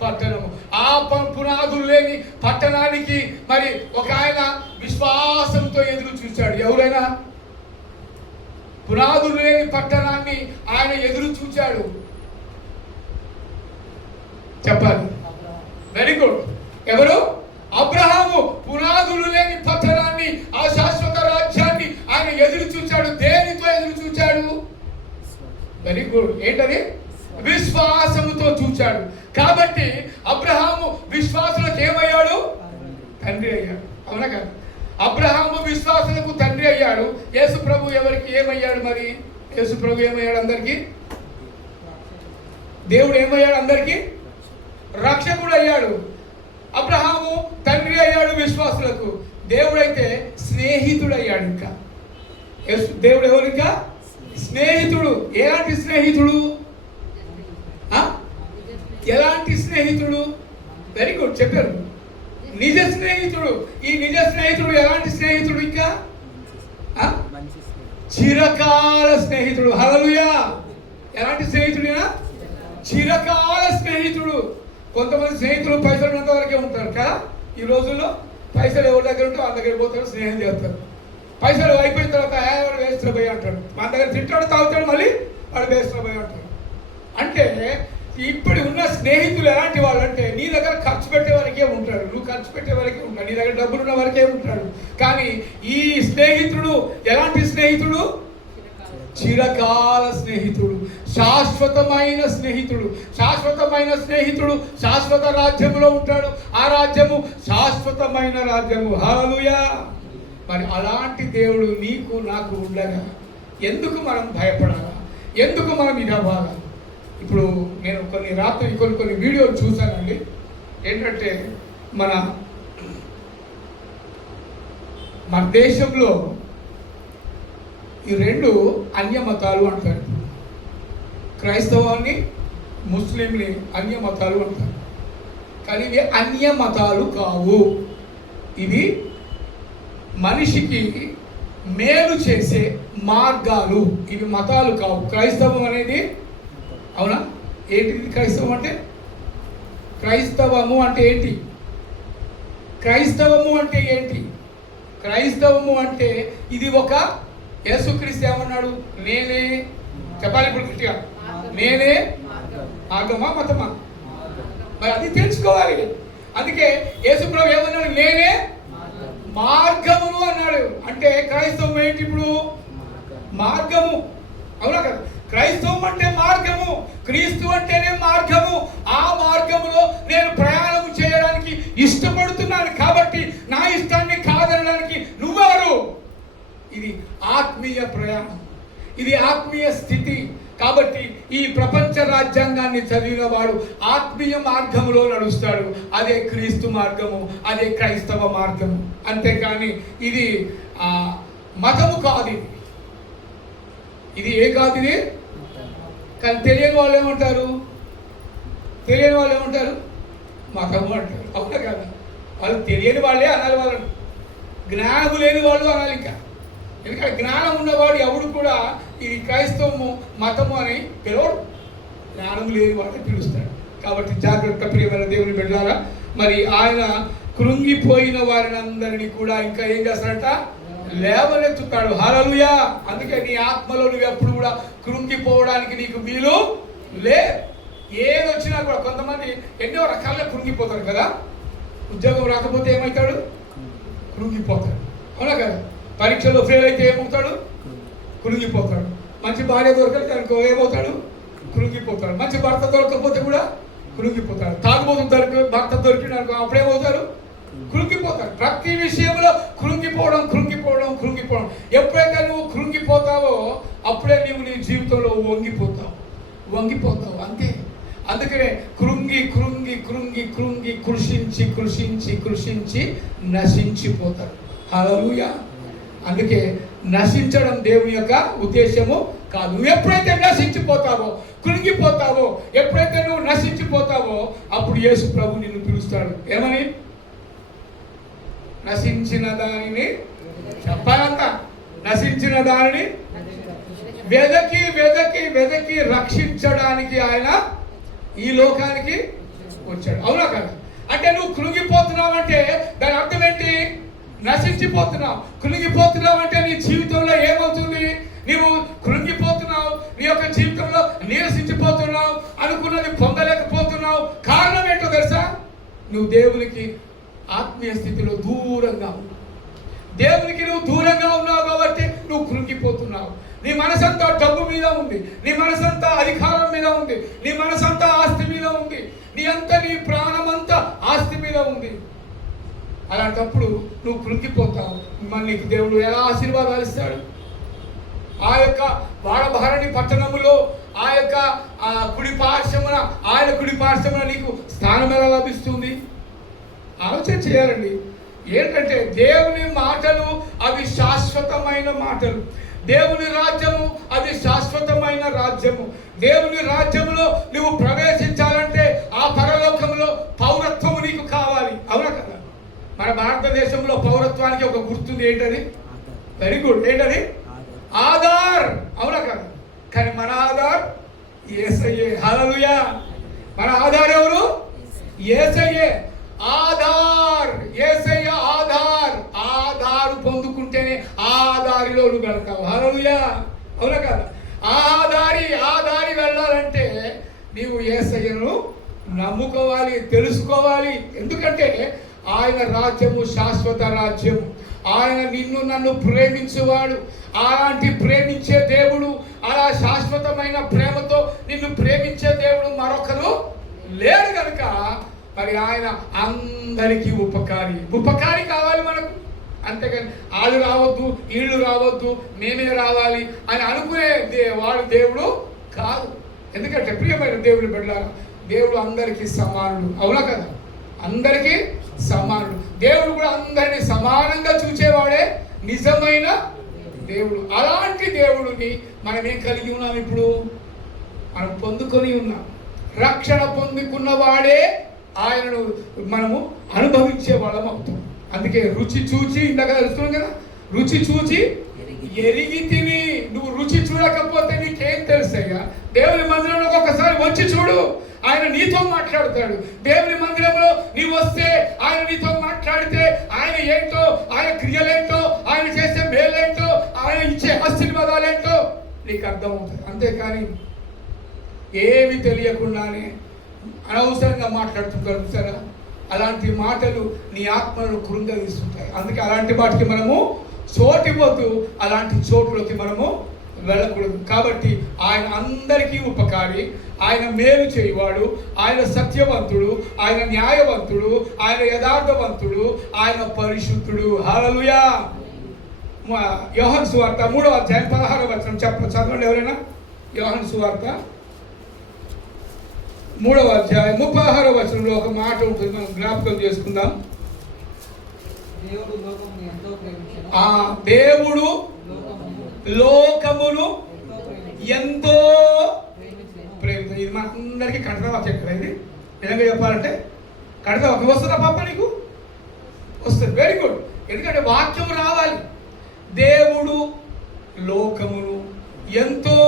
పట్టణము. ఆ పునాదులు లేని పట్టణానికి మరి ఒక ఆయన విశ్వాసంతో ఎదురు చూశాడు. ఎవరైనా? పునాదులు లేని పట్టణాన్ని ఆయన ఎదురు చూచాడు. చెప్పాలి. Very good. ఎవరు? అబ్రహాము పునాదులు లేని పట్టణాన్ని, ఆ శాశ్వత రాజ్యాన్ని ఆయన ఎదురు చూచాడు. దేనితో ఎదురు చూచాడు? Very good. ఏంటది? విశ్వాసముతో చూచాడు. కాబట్టి అబ్రహాము విశ్వాసులకు ఏమయ్యాడు? తండ్రి అయ్యాడు. అవునా కదా? అబ్రహాము విశ్వాసులకు తండ్రి అయ్యాడు. యేసు ప్రభు ఎవరికి ఏమయ్యాడు? మరి యేసు ప్రభు ఏమయ్యాడు? అందరికీ దేవుడు ఏమయ్యాడు? అందరికీ రక్షకుడు అయ్యాడు. అబ్రహాము తండ్రి అయ్యాడు విశ్వాసులకు. దేవుడైతే స్నేహితుడు అయ్యాడు. ఇంకా దేవుడు ఎవరు? ఇంకా స్నేహితుడు. ఎలాంటి స్నేహితుడు? ఎలాంటి స్నేహితుడు? వెరీ గుడ్, చెప్పారు. నిజ స్నేహితుడు. ఈ నిజ స్నేహితుడు ఎలాంటి స్నేహితుడు? ఇంకా చిరకాల స్నేహితుడు. హల్లెలూయా. ఎలాంటి స్నేహితుడు? చిరకాల స్నేహితుడు. కొంతమంది స్నేహితులు పైసలు ఉన్నంత వరకే ఉంటారు కదా. ఈ రోజుల్లో పైసలు ఎవరి దగ్గర ఉంటే వాళ్ళ దగ్గర పోతారు, స్నేహం చేస్తారు. పైసలు అయిపోయిన తర్వాత వాడు వేస్తున్న పోయి అంటాడు. మన దగ్గర తింటాడు, తాగుతాడు, మళ్ళీ వాడు వేస్తున్న పోయి అంటాడు. అంటే ఇప్పుడు ఉన్న స్నేహితులు ఎలాంటి వాళ్ళు అంటే నీ దగ్గర ఖర్చు పెట్టే వరకే ఉంటాడు, నువ్వు ఖర్చు పెట్టే వరకే ఉంటాడు, నీ దగ్గర డబ్బులు ఉన్న వరకే ఉంటాడు. కానీ ఈ స్నేహితుడు ఎలాంటి స్నేహితుడు? చిరకాల స్నేహితుడు, శాశ్వతమైన స్నేహితుడు. శాశ్వతమైన స్నేహితుడు శాశ్వత రాజ్యములో ఉంటాడు. ఆ రాజ్యము శాశ్వతమైన రాజ్యము. హల్లెలూయా. మరి అలాంటి దేవుడు నీకు నాకు ఉండగా ఎందుకు మనం భయపడాలా? ఎందుకు మనం ఇది అవ్వాలా? ఇప్పుడు నేను కొన్ని వీడియోలు చూశానండి. ఏంటంటే మన దేశంలో ఈ రెండు అన్య మతాలు అంటారు. క్రైస్తవాన్ని, ముస్లింని అన్య మతాలు అంటారు. కానీ ఇవి అన్య మతాలు కావు. ఇవి మనిషికి మేలు చేసే మార్గాలు. ఇవి మతాలు కావు. క్రైస్తవం అనేది, అవునా? ఏంటిది క్రైస్తవం అంటే? క్రైస్తవము అంటే ఏంటి? క్రైస్తవము అంటే ఏంటి? క్రైస్తవము అంటే ఇది ఒక యేసుక్రీస్తు ఏమన్నాడు? నేనే, చెప్పాలి ఇప్పుడు గట్టిగా, నేనే మార్గమా మతమా? మరి అది తెలుసుకోవాలి. అందుకే యేసుప్రభు ఏమన్నాడు? నేనే మార్గమును అన్నాడు. అంటే క్రైస్తవం ఏంటి? ఇప్పుడు మార్గము, అవునా కదా? క్రైస్తవం అంటే మార్గము, క్రీస్తు అంటేనే మార్గము. ఆ మార్గములో నేను ప్రయాణం చేయడానికి ఇష్టపడుతున్నాను కాబట్టి నా ఇష్టాన్ని కాదనడానికి నువ్వెవరు? ఇది ఆత్మీయ ప్రయాణం, ఇది ఆత్మీయ స్థితి. కాబట్టి ఈ ప్రపంచ రాజ్యాంగాన్ని చదివిన వాడు ఆత్మీయ మార్గములో నడుస్తాడు. అదే క్రీస్తు మార్గము, అదే క్రైస్తవ మార్గము. అంతేకాని ఇది మతము కాదు. ఇది ఏ కాదు ఇది. కానీ తెలియని వాళ్ళు ఏమంటారు? మతము అంటారు. అవునా కదా? వాళ్ళు తెలియని వాళ్ళే అనాలి, వాళ్ళని జ్ఞానము లేని వాళ్ళు అనాలి. ఇంకా ఎందుకంటే జ్ఞానం ఉన్నవాడు ఎవడు కూడా ఇది క్రైస్తవము మతము అని పిలవడు, జ్ఞానం లేని వాడిని పిలుస్తాడు. కాబట్టి జాగ్రత్త ప్రియమైన దేవుని బిడ్డలారా. మరి ఆయన కృంగిపోయిన వారిని అందరినీ కూడా ఇంకా ఏం చేస్తాడంట? లేవనెత్తుతాడు. హల్లెలూయా. అందుకే నీ ఆత్మలో నువ్వు ఎప్పుడు కూడా కృంగిపోవడానికి నీకు వీలు లే. ఏది వచ్చినా కూడా కొంతమంది ఎన్నో రకాలుగా కృంగిపోతారు కదా. ఉద్యోగం రాకపోతే ఏమవుతాడు? కృంగిపోతాడు. అవునా కదా? పరీక్షలో ఫెయిల్ అయితే ఏమవుతాడు? కృంగిపోతాడు. మంచి భార్య దొరకలేదు అనుకో ఏమవుతాడు? కృంగిపోతాడు. మంచి భర్త దొరకకపోతే కూడా కృంగిపోతాడు. తాగుబోతు భర్త దొరికిన అనుకో అప్పుడేమవుతారు? కృంగిపోతాడు. ప్రతి విషయంలో కృంగిపోవడం. ఎప్పుడైతే నువ్వు కృంగిపోతావో అప్పుడే నువ్వు నీ జీవితంలో వంగిపోతావు అంతే. అందుకనే కృంగి కృషించి నశించిపోతారు. హల్లెలూయా. అందుకే నశించడం దేవుని యొక్క ఉద్దేశము కాదు. నువ్వు ఎప్పుడైతే నశించిపోతావో, కృంగిపోతావో, ఎప్పుడైతే నువ్వు నశించిపోతావో అప్పుడు యేసు ప్రభు నిన్ను పిలుస్తాడు. ఏమని? నశించిన దానిని చెప్పాలంట. నశించిన దానిని వెదకి రక్షించడానికి ఆయన ఈ లోకానికి వచ్చాడు. అవునా కదా? అంటే నువ్వు కృంగిపోతున్నావు అంటే దాని అర్థం ఏంటి? నశించిపోతున్నావు. కృంగిపోతున్నావు అంటే నీ జీవితంలో ఏమవుతుంది? నీవు కృంగిపోతున్నావు, నీ యొక్క జీవితంలో నీరసించిపోతున్నావు, అనుకున్నది పొందలేకపోతున్నావు. కారణం ఏంటో తెలుసా? నువ్వు దేవునికి ఆత్మీయ స్థితిలో దూరంగా ఉన్నావు. దేవునికి నువ్వు దూరంగా ఉన్నావు కాబట్టి నువ్వు కృంగిపోతున్నావు. నీ మనసంతా డబ్బు మీద ఉంది, నీ మనసంతా అధికారం మీద ఉంది, నీ మనసంతా ఆస్తి మీద ఉంది, నీ ప్రాణమంతా ఆస్తి మీద ఉంది. అలాంటప్పుడు నువ్వు కృంగిపోతావు. మరి నీకు దేవుడు ఎలా ఆశీర్వాదాలు ఇస్తాడు? ఆ యొక్క వాడభరణి పట్టణములో ఆయన కుడి పార్శ్వమున నీకు స్థానం ఎలా లభిస్తుంది? ఆలోచన చేయాలండి. ఏంటంటే దేవుని మాటలు అవి శాశ్వతమైన మాటలు. దేవుని రాజ్యము అది శాశ్వతమైన రాజ్యము. దేవుని రాజ్యములో నువ్వు ప్రవేశించాలంటే ఆ పరలోకంలో పౌరత్వము నీకు కావాలి. అవునా కదా? మన భారతదేశంలో పౌరత్వానికి ఒక గుర్తుంది. ఏంటది? Very good. ఏంటది? ఆధార్. అవునా కదా? కానీ మన ఆధార్ యేసయ్యే. హల్లెలూయా. మన ఆధార్ ఎవరు? యేసయ్యే. ఆధార్ యేసయ్య. ఆధారు పొందుకుంటేనే ఆధారిలో నువ్వు వెళ్తావు. హల్లెలూయా. అవునా కదా? ఆధారి వెళ్ళాలంటే నీవు యేసయ్యను నమ్ముకోవాలి, తెలుసుకోవాలి. ఎందుకంటే ఆయన రాజ్యము శాశ్వత రాజ్యము. ఆయన నిన్ను నన్ను ప్రేమించువాడు. అలాంటి ప్రేమించే దేవుడు, అలా శాశ్వతమైన ప్రేమతో నిన్ను ప్రేమించే దేవుడు మరొకరు లేడు కనుక మరి ఆయన అందరికీ ఉపకారి కావాలి మనకు. అంతేకాని వాళ్ళు రావద్దు, వీళ్ళు రావద్దు, మేమే రావాలి అని అనుకునే వాడు దేవుడు కాదు. ఎందుకంటే ప్రియమైన దేవుని బిడ్డలారా, దేవుడు అందరికీ సమానుడు. అవునా కదా? అందరికీ సమానుడు. దేవుడు కూడా అందరినీ సమానంగా చూచేవాడే నిజమైన దేవుడు. అలాంటి దేవుడిని మనం ఏం కలిగి ఉన్నాం? ఇప్పుడు మనం పొందుకొని ఉన్నాం. రక్షణ పొందుకున్న వాడే ఆయనను మనము అనుభవించే వాళ్ళం అవుతాం. అందుకే రుచి చూచి, ఇందాక తెలుస్తున్నాం కదా, రుచి చూచి ఎరిగి తిని. నువ్వు రుచి చూడకపోతే నీకేం తెలుసయ్యా? దేవుని మందిరంలో ఒకసారి వచ్చి చూడు, ఆయన నీతో మాట్లాడతాడు. దేవుని మందిరంలో నీవు వస్తే ఆయన నీతో మాట్లాడితే ఆయన ఏంటో, ఆయన క్రియలేంటో, ఆయన చేసే మేలేంటో, ఆయన ఇచ్చే ఆశీర్వాదాలేంటో నీకు అర్థమవుతుంది. అంతేకాని ఏమి తెలియకుండానే అనవసరంగా మాట్లాడుతుంటారు సరే, అలాంటి మాటలు నీ ఆత్మను కృంగదీస్తుంటాయి. అందుకే అలాంటి వాటికి మనము చోటిపోతూ అలాంటి చోట్లోకి మనము వెళ్ళకూడదు. కాబట్టి ఆయన అందరికీ ఉపకారి, ఆయన మేలు చేయవాడు, ఆయన సత్యవంతుడు, ఆయన న్యాయవంతుడు, ఆయన యథార్థవంతుడు, ఆయన పరిశుద్ధుడు. హల్లెలూయా. యోహాను సువార్త 3వ అధ్యాయం 16వ వచనం చదవండి ఎవరైనా. యోహాను సువార్త 3వ అధ్యాయం 36వ వచనంలో ఒక మాట ఉంటుంది, మనం జ్ఞాపకం చేసుకుందాం. దేవుడు లోకమును ఎంతో ప్రేమించాడు. ఇది మన అందరికీ కంఠవాక్యం కదా. ఇది నిజంగా చెప్పాలంటే కంఠవాక్యం వస్తుందా పాప? నీకు వస్తుంది. Very good. ఎందుకంటే వాక్యం రావాలి. దేవుడు లోకమును ఎంతో,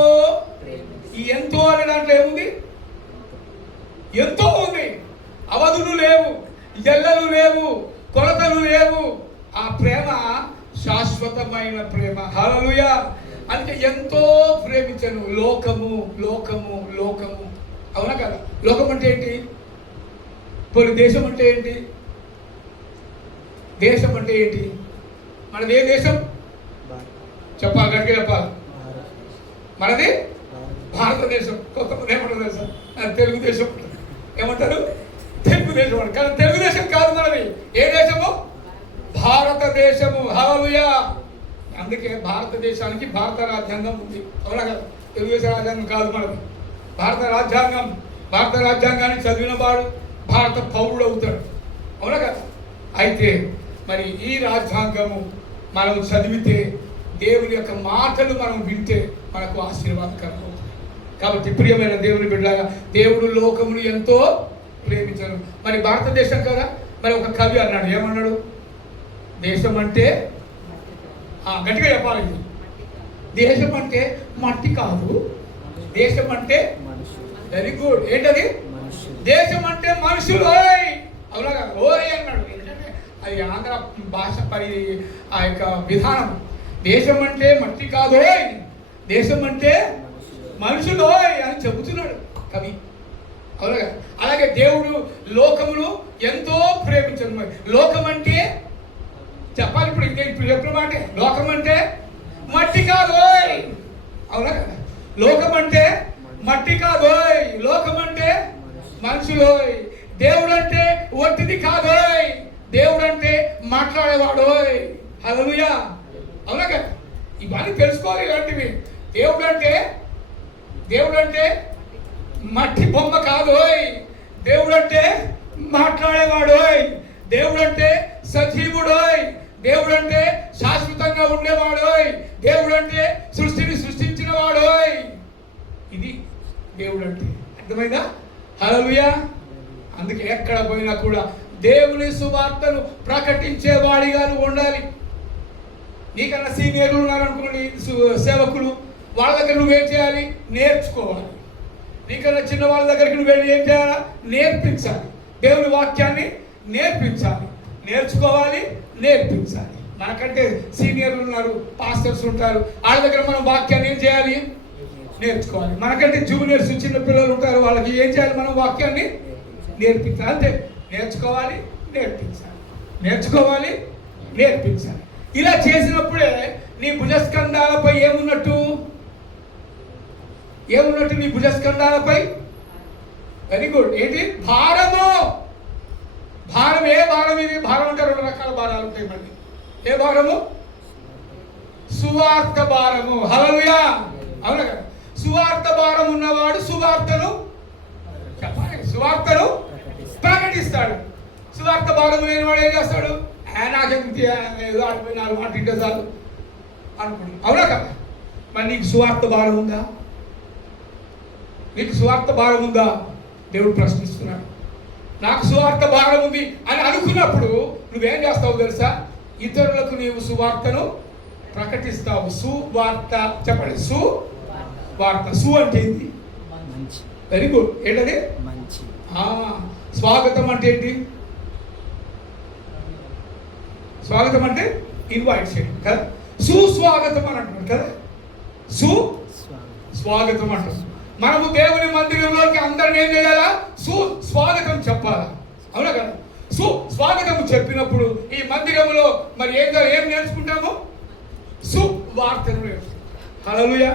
ఈ ఎంతో అనే దాంట్లో ఏముంది? ఎంతో ఉంది. అవధులు లేవు, ఎల్లలు లేవు, కొలతలు లేవు. ఆ ప్రేమ శాశ్వతమైన ప్రేమ. హల్లెలూయా. అంటే ఎంతో ప్రేమించను. లోకము లోకము లోకము. అవునా కదా? లోకం అంటే ఏంటి? పోనీ దేశం అంటే ఏంటి? దేశం అంటే ఏంటి? మనది ఏ దేశం చెప్పాలి? గట్టిగా చెప్పాలి. మనది భారతదేశం. కొంతమంది ఏమంటారు తెలుసా? తెలుగుదేశం ఏమంటారు? తెలుగుదేశం అంటారు. కానీ తెలుగుదేశం కాదు మనది. ఏ దేశము? భారతదేశము. హల్లెలూయా. అందుకే భారతదేశానికి భారత రాజ్యాంగం ఉంది. అవునా కదా? తెలుగుదేశ రాజ్యాంగం కాదు మనది. భారత రాజ్యాంగం. భారత రాజ్యాంగాన్ని చదివిన వాడు భారత పౌరుడు అవుతాడు. అవునా కదా? అయితే మరి ఈ రాజ్యాంగము మనం చదివితే, దేవుని యొక్క మాటలు మనం వింటే మనకు ఆశీర్వాదకరం అవుతుంది. కాబట్టి ప్రియమైన దేవుని బిడ్డలారా, దేవుడు లోకమును ఎంతో ప్రేమించాడు. మరి భారతదేశం కదా. మరి ఒక కవి అన్నాడు, ఏమన్నాడు? దేశం అంటే, గట్టిగా చెప్పాలి, దేశం అంటే మట్టి కాదు, దేశం అంటే, వెరీ గుడ్, ఏంటది? దేశం అంటే మనుషులు. అవునా కదా? ఓయ్ అన్నాడు. ఎందుకంటే అది ఆంధ్ర భాష ఆ యొక్క విధానం. దేశం అంటే మట్టి కాదు, దేశం అంటే మనుషులు అని చెబుతున్నాడు కవి. అవునా? అలాగే దేవుడు లోకమును ఎంతో ప్రేమించను. లోకం అంటే చెప్పాలి ఇప్పుడు, ఇప్పుడు చెప్పిన మాట, లోకం అంటే మట్టి కాదు. అవునా కదా? లోకం అంటే మట్టి కాదు, లోకం అంటే మనుషులు. దేవుడు అంటే ఒట్టిది కాదు, దేవుడు అంటే మాట్లాడేవాడు. హల్లెలూయా. అవునా కదా? ఇవన్నీ తెలుసుకోవాలి. ఇలాంటివి దేవుడు అంటే మట్టి బొమ్మ కాదు, దేవుడు అంటే మాట్లాడేవాడు, దేవుడు అంటే సజీవుడు, దేవుడు అంటే శాశ్వతంగా ఉండేవాడు, దేవుడు అంటే సృష్టిని సృష్టించిన వాడు. ఇది దేవుడు అంటే. అర్థమైందా? హల్లెలూయా. అందుకే ఎక్కడ పోయినా కూడా దేవుని సువార్తను ప్రకటించే వాడిగా ఉండాలి. నీకన్నా సీనియర్లు ఉన్నారనుకోండి, సేవకులు, వాళ్ళ దగ్గర నువ్వేం చేయాలి? నేర్చుకోవాలి. నీకన్నా చిన్న వాళ్ళ దగ్గరికి నువ్వు వెళ్ళి ఏం చేయాలి? నేర్పించాలి. దేవుని వాక్యాన్ని నేర్పించాలి, నేర్చుకోవాలి, నేర్పించాలి. మనకంటే సీనియర్లు ఉన్నారు, పాస్టర్స్ ఉంటారు, వాళ్ళ దగ్గర మనం వాక్యాన్ని ఏం చేయాలి? నేర్చుకోవాలి. మనకంటే జూనియర్స్ చిన్న పిల్లలు ఉంటారు, వాళ్ళకి ఏం చేయాలి? మనం వాక్యాన్ని నేర్పించాలి. అంతే, నేర్చుకోవాలి, నేర్పించాలి, నేర్చుకోవాలి, నేర్పించాలి. ఇలా చేసినప్పుడే నీ భుజస్కంధాలపై ఏమున్నట్టు? నీ భుజస్కంధాలపై వెరీ గుడ్. ఏంటి? భారము. భారం. ఏ భారం ఇది? భారం అంటే 2 రకాల భారాలు ఉంటాయి. మళ్ళీ ఏ భారము? సువార్త భారము. హల్లెలూయా. అవునా కదా? సువార్త భారం ఉన్నవాడు సువార్తను చెప్పాలి, సువార్తను ప్రకటిస్తాడు. సువార్త భారం లేనివాడు ఏం చేస్తాడు? నాకెందుకు ఏదో 64 మాట ఇంటే చాలు అనుకోండి. అవునా కదా? మరి నీకు సువార్త భారం ఉందా? నీకు సువార్త భారం ఉందా? దేవుడు ప్రశ్నిస్తున్నాడు. నాకు సువార్త భారం ఉంది అని అనుకున్నప్పుడు నువ్వేం చేస్తావు తెలుసా? ఇతరులకు నీవు సువార్తను ప్రకటిస్తావు. సువార్త చెప్పండి. సువార్త. సు అంటే ఏంటి? Very good. ఏంటది? స్వాగతం అంటే ఏంటి? స్వాగతం అంటే ఇన్వైట్ చేయడం కదా. సుస్వాగతం అని అంటున్నాడు కదా. సుస్వాగతం అంటారు. మనము దేవుని మందిరంలోకి అందరిని ఏం చేయాలా? సుస్వాగతం చెప్పాలా? అవునా కదా? సుస్వాగతం చెప్పినప్పుడు ఈ మందిరంలో మరి ఏం నేర్చుకుంటాము? సువార్తను నేర్చుకుంటాం. హల్లెలూయా.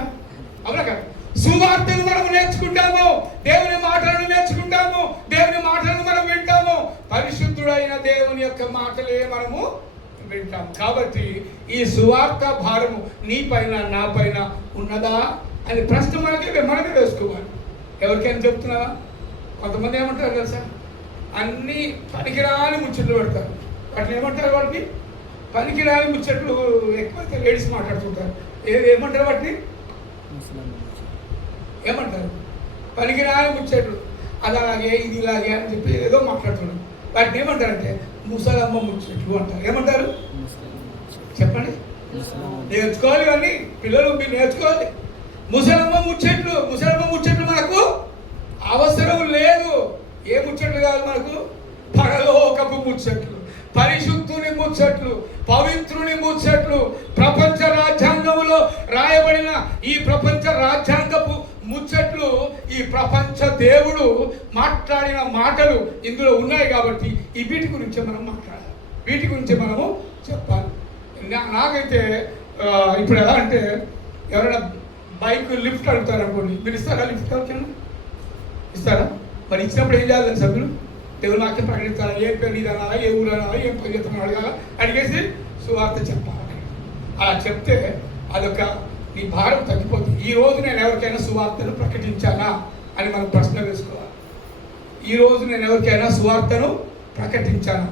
అవునా కదా? సువార్తను మనం నేర్చుకుంటాము, దేవుని మాటలను నేర్చుకుంటాము, దేవుని మాటలను మనం వింటాము, పరిశుద్ధుడైన దేవుని యొక్క మాటలే మనము వింటాము. కాబట్టి ఈ సువార్త భారము నీ పైన నా పైన ఉన్నదా అని ప్రశ్న మనమే వేసుకోవాలి. ఎవరికైనా చెప్తున్నావా? కొంతమంది ఏమంటారు తెలుసా? అన్ని పనికిరాని ముచ్చట్లు పెడతారు. వాటిని ఏమంటారు? వాటిని పనికిరాని ముచ్చట్లు ఎక్కువైతే లేడీస్ మాట్లాడుతుంటారు. ఏమంటారు వాటిని? ఏమంటారు? పనికిరాని ముచ్చట్లు. అది అలాగే ఇది ఇలాగే అని చెప్పి ఏదో మాట్లాడుతున్నాడు. వాటిని ఏమంటారంటే ముసలమ్మ ముచ్చట్లు అంటారు. ఏమంటారు? చెప్పండి. నేర్చుకోవాలి కానీ పిల్లలు మీరు నేర్చుకోవాలి. ముసలమ్మ ముచ్చట్లు మనకు అవసరం లేదు. ఏ ముచ్చట్లు కావాలి మనకు? పరలోకపు ముచ్చట్లు, పరిశుద్ధుని ముచ్చట్లు, పవిత్రుని ముచ్చట్లు, ప్రపంచ రాజ్యాంగంలో రాయబడిన ఈ ప్రపంచ రాజ్యాంగపు ముచ్చట్లు, ఈ ప్రపంచ దేవుడు మాట్లాడిన మాటలు ఇందులో ఉన్నాయి. కాబట్టి ఈ వీటి గురించి మనం మాట్లాడాలి, వీటి గురించి మనము చెప్పాలి. నాకైతే ఇప్పుడు ఎలా అంటే ఎవరైనా బైక్ లిఫ్ట్ అడుగుతారు అనుకోండి, మీరు ఇస్తారా? లిఫ్ట్ ఎవరికైనా ఇస్తారా? మరి ఇచ్చినప్పుడు ఏం చేయాలి సభ్యులు? దేవుని వాక్యం ప్రకటించాలా? ఏ పేరు ఇది అనాలా? ఏ ఊరు అనాలా? ఏం పని చేస్తామని అడగాల? అడిగేసి సువార్త చెప్పాలి. అలా చెప్తే అదొక నీ భారం తగ్గిపోతుంది. ఈ రోజు నేను ఎవరికైనా సువార్తను ప్రకటించానా అని మనం ప్రశ్న వేసుకోవాలి. ఈ రోజు నేను ఎవరికైనా సువార్తను ప్రకటించానా?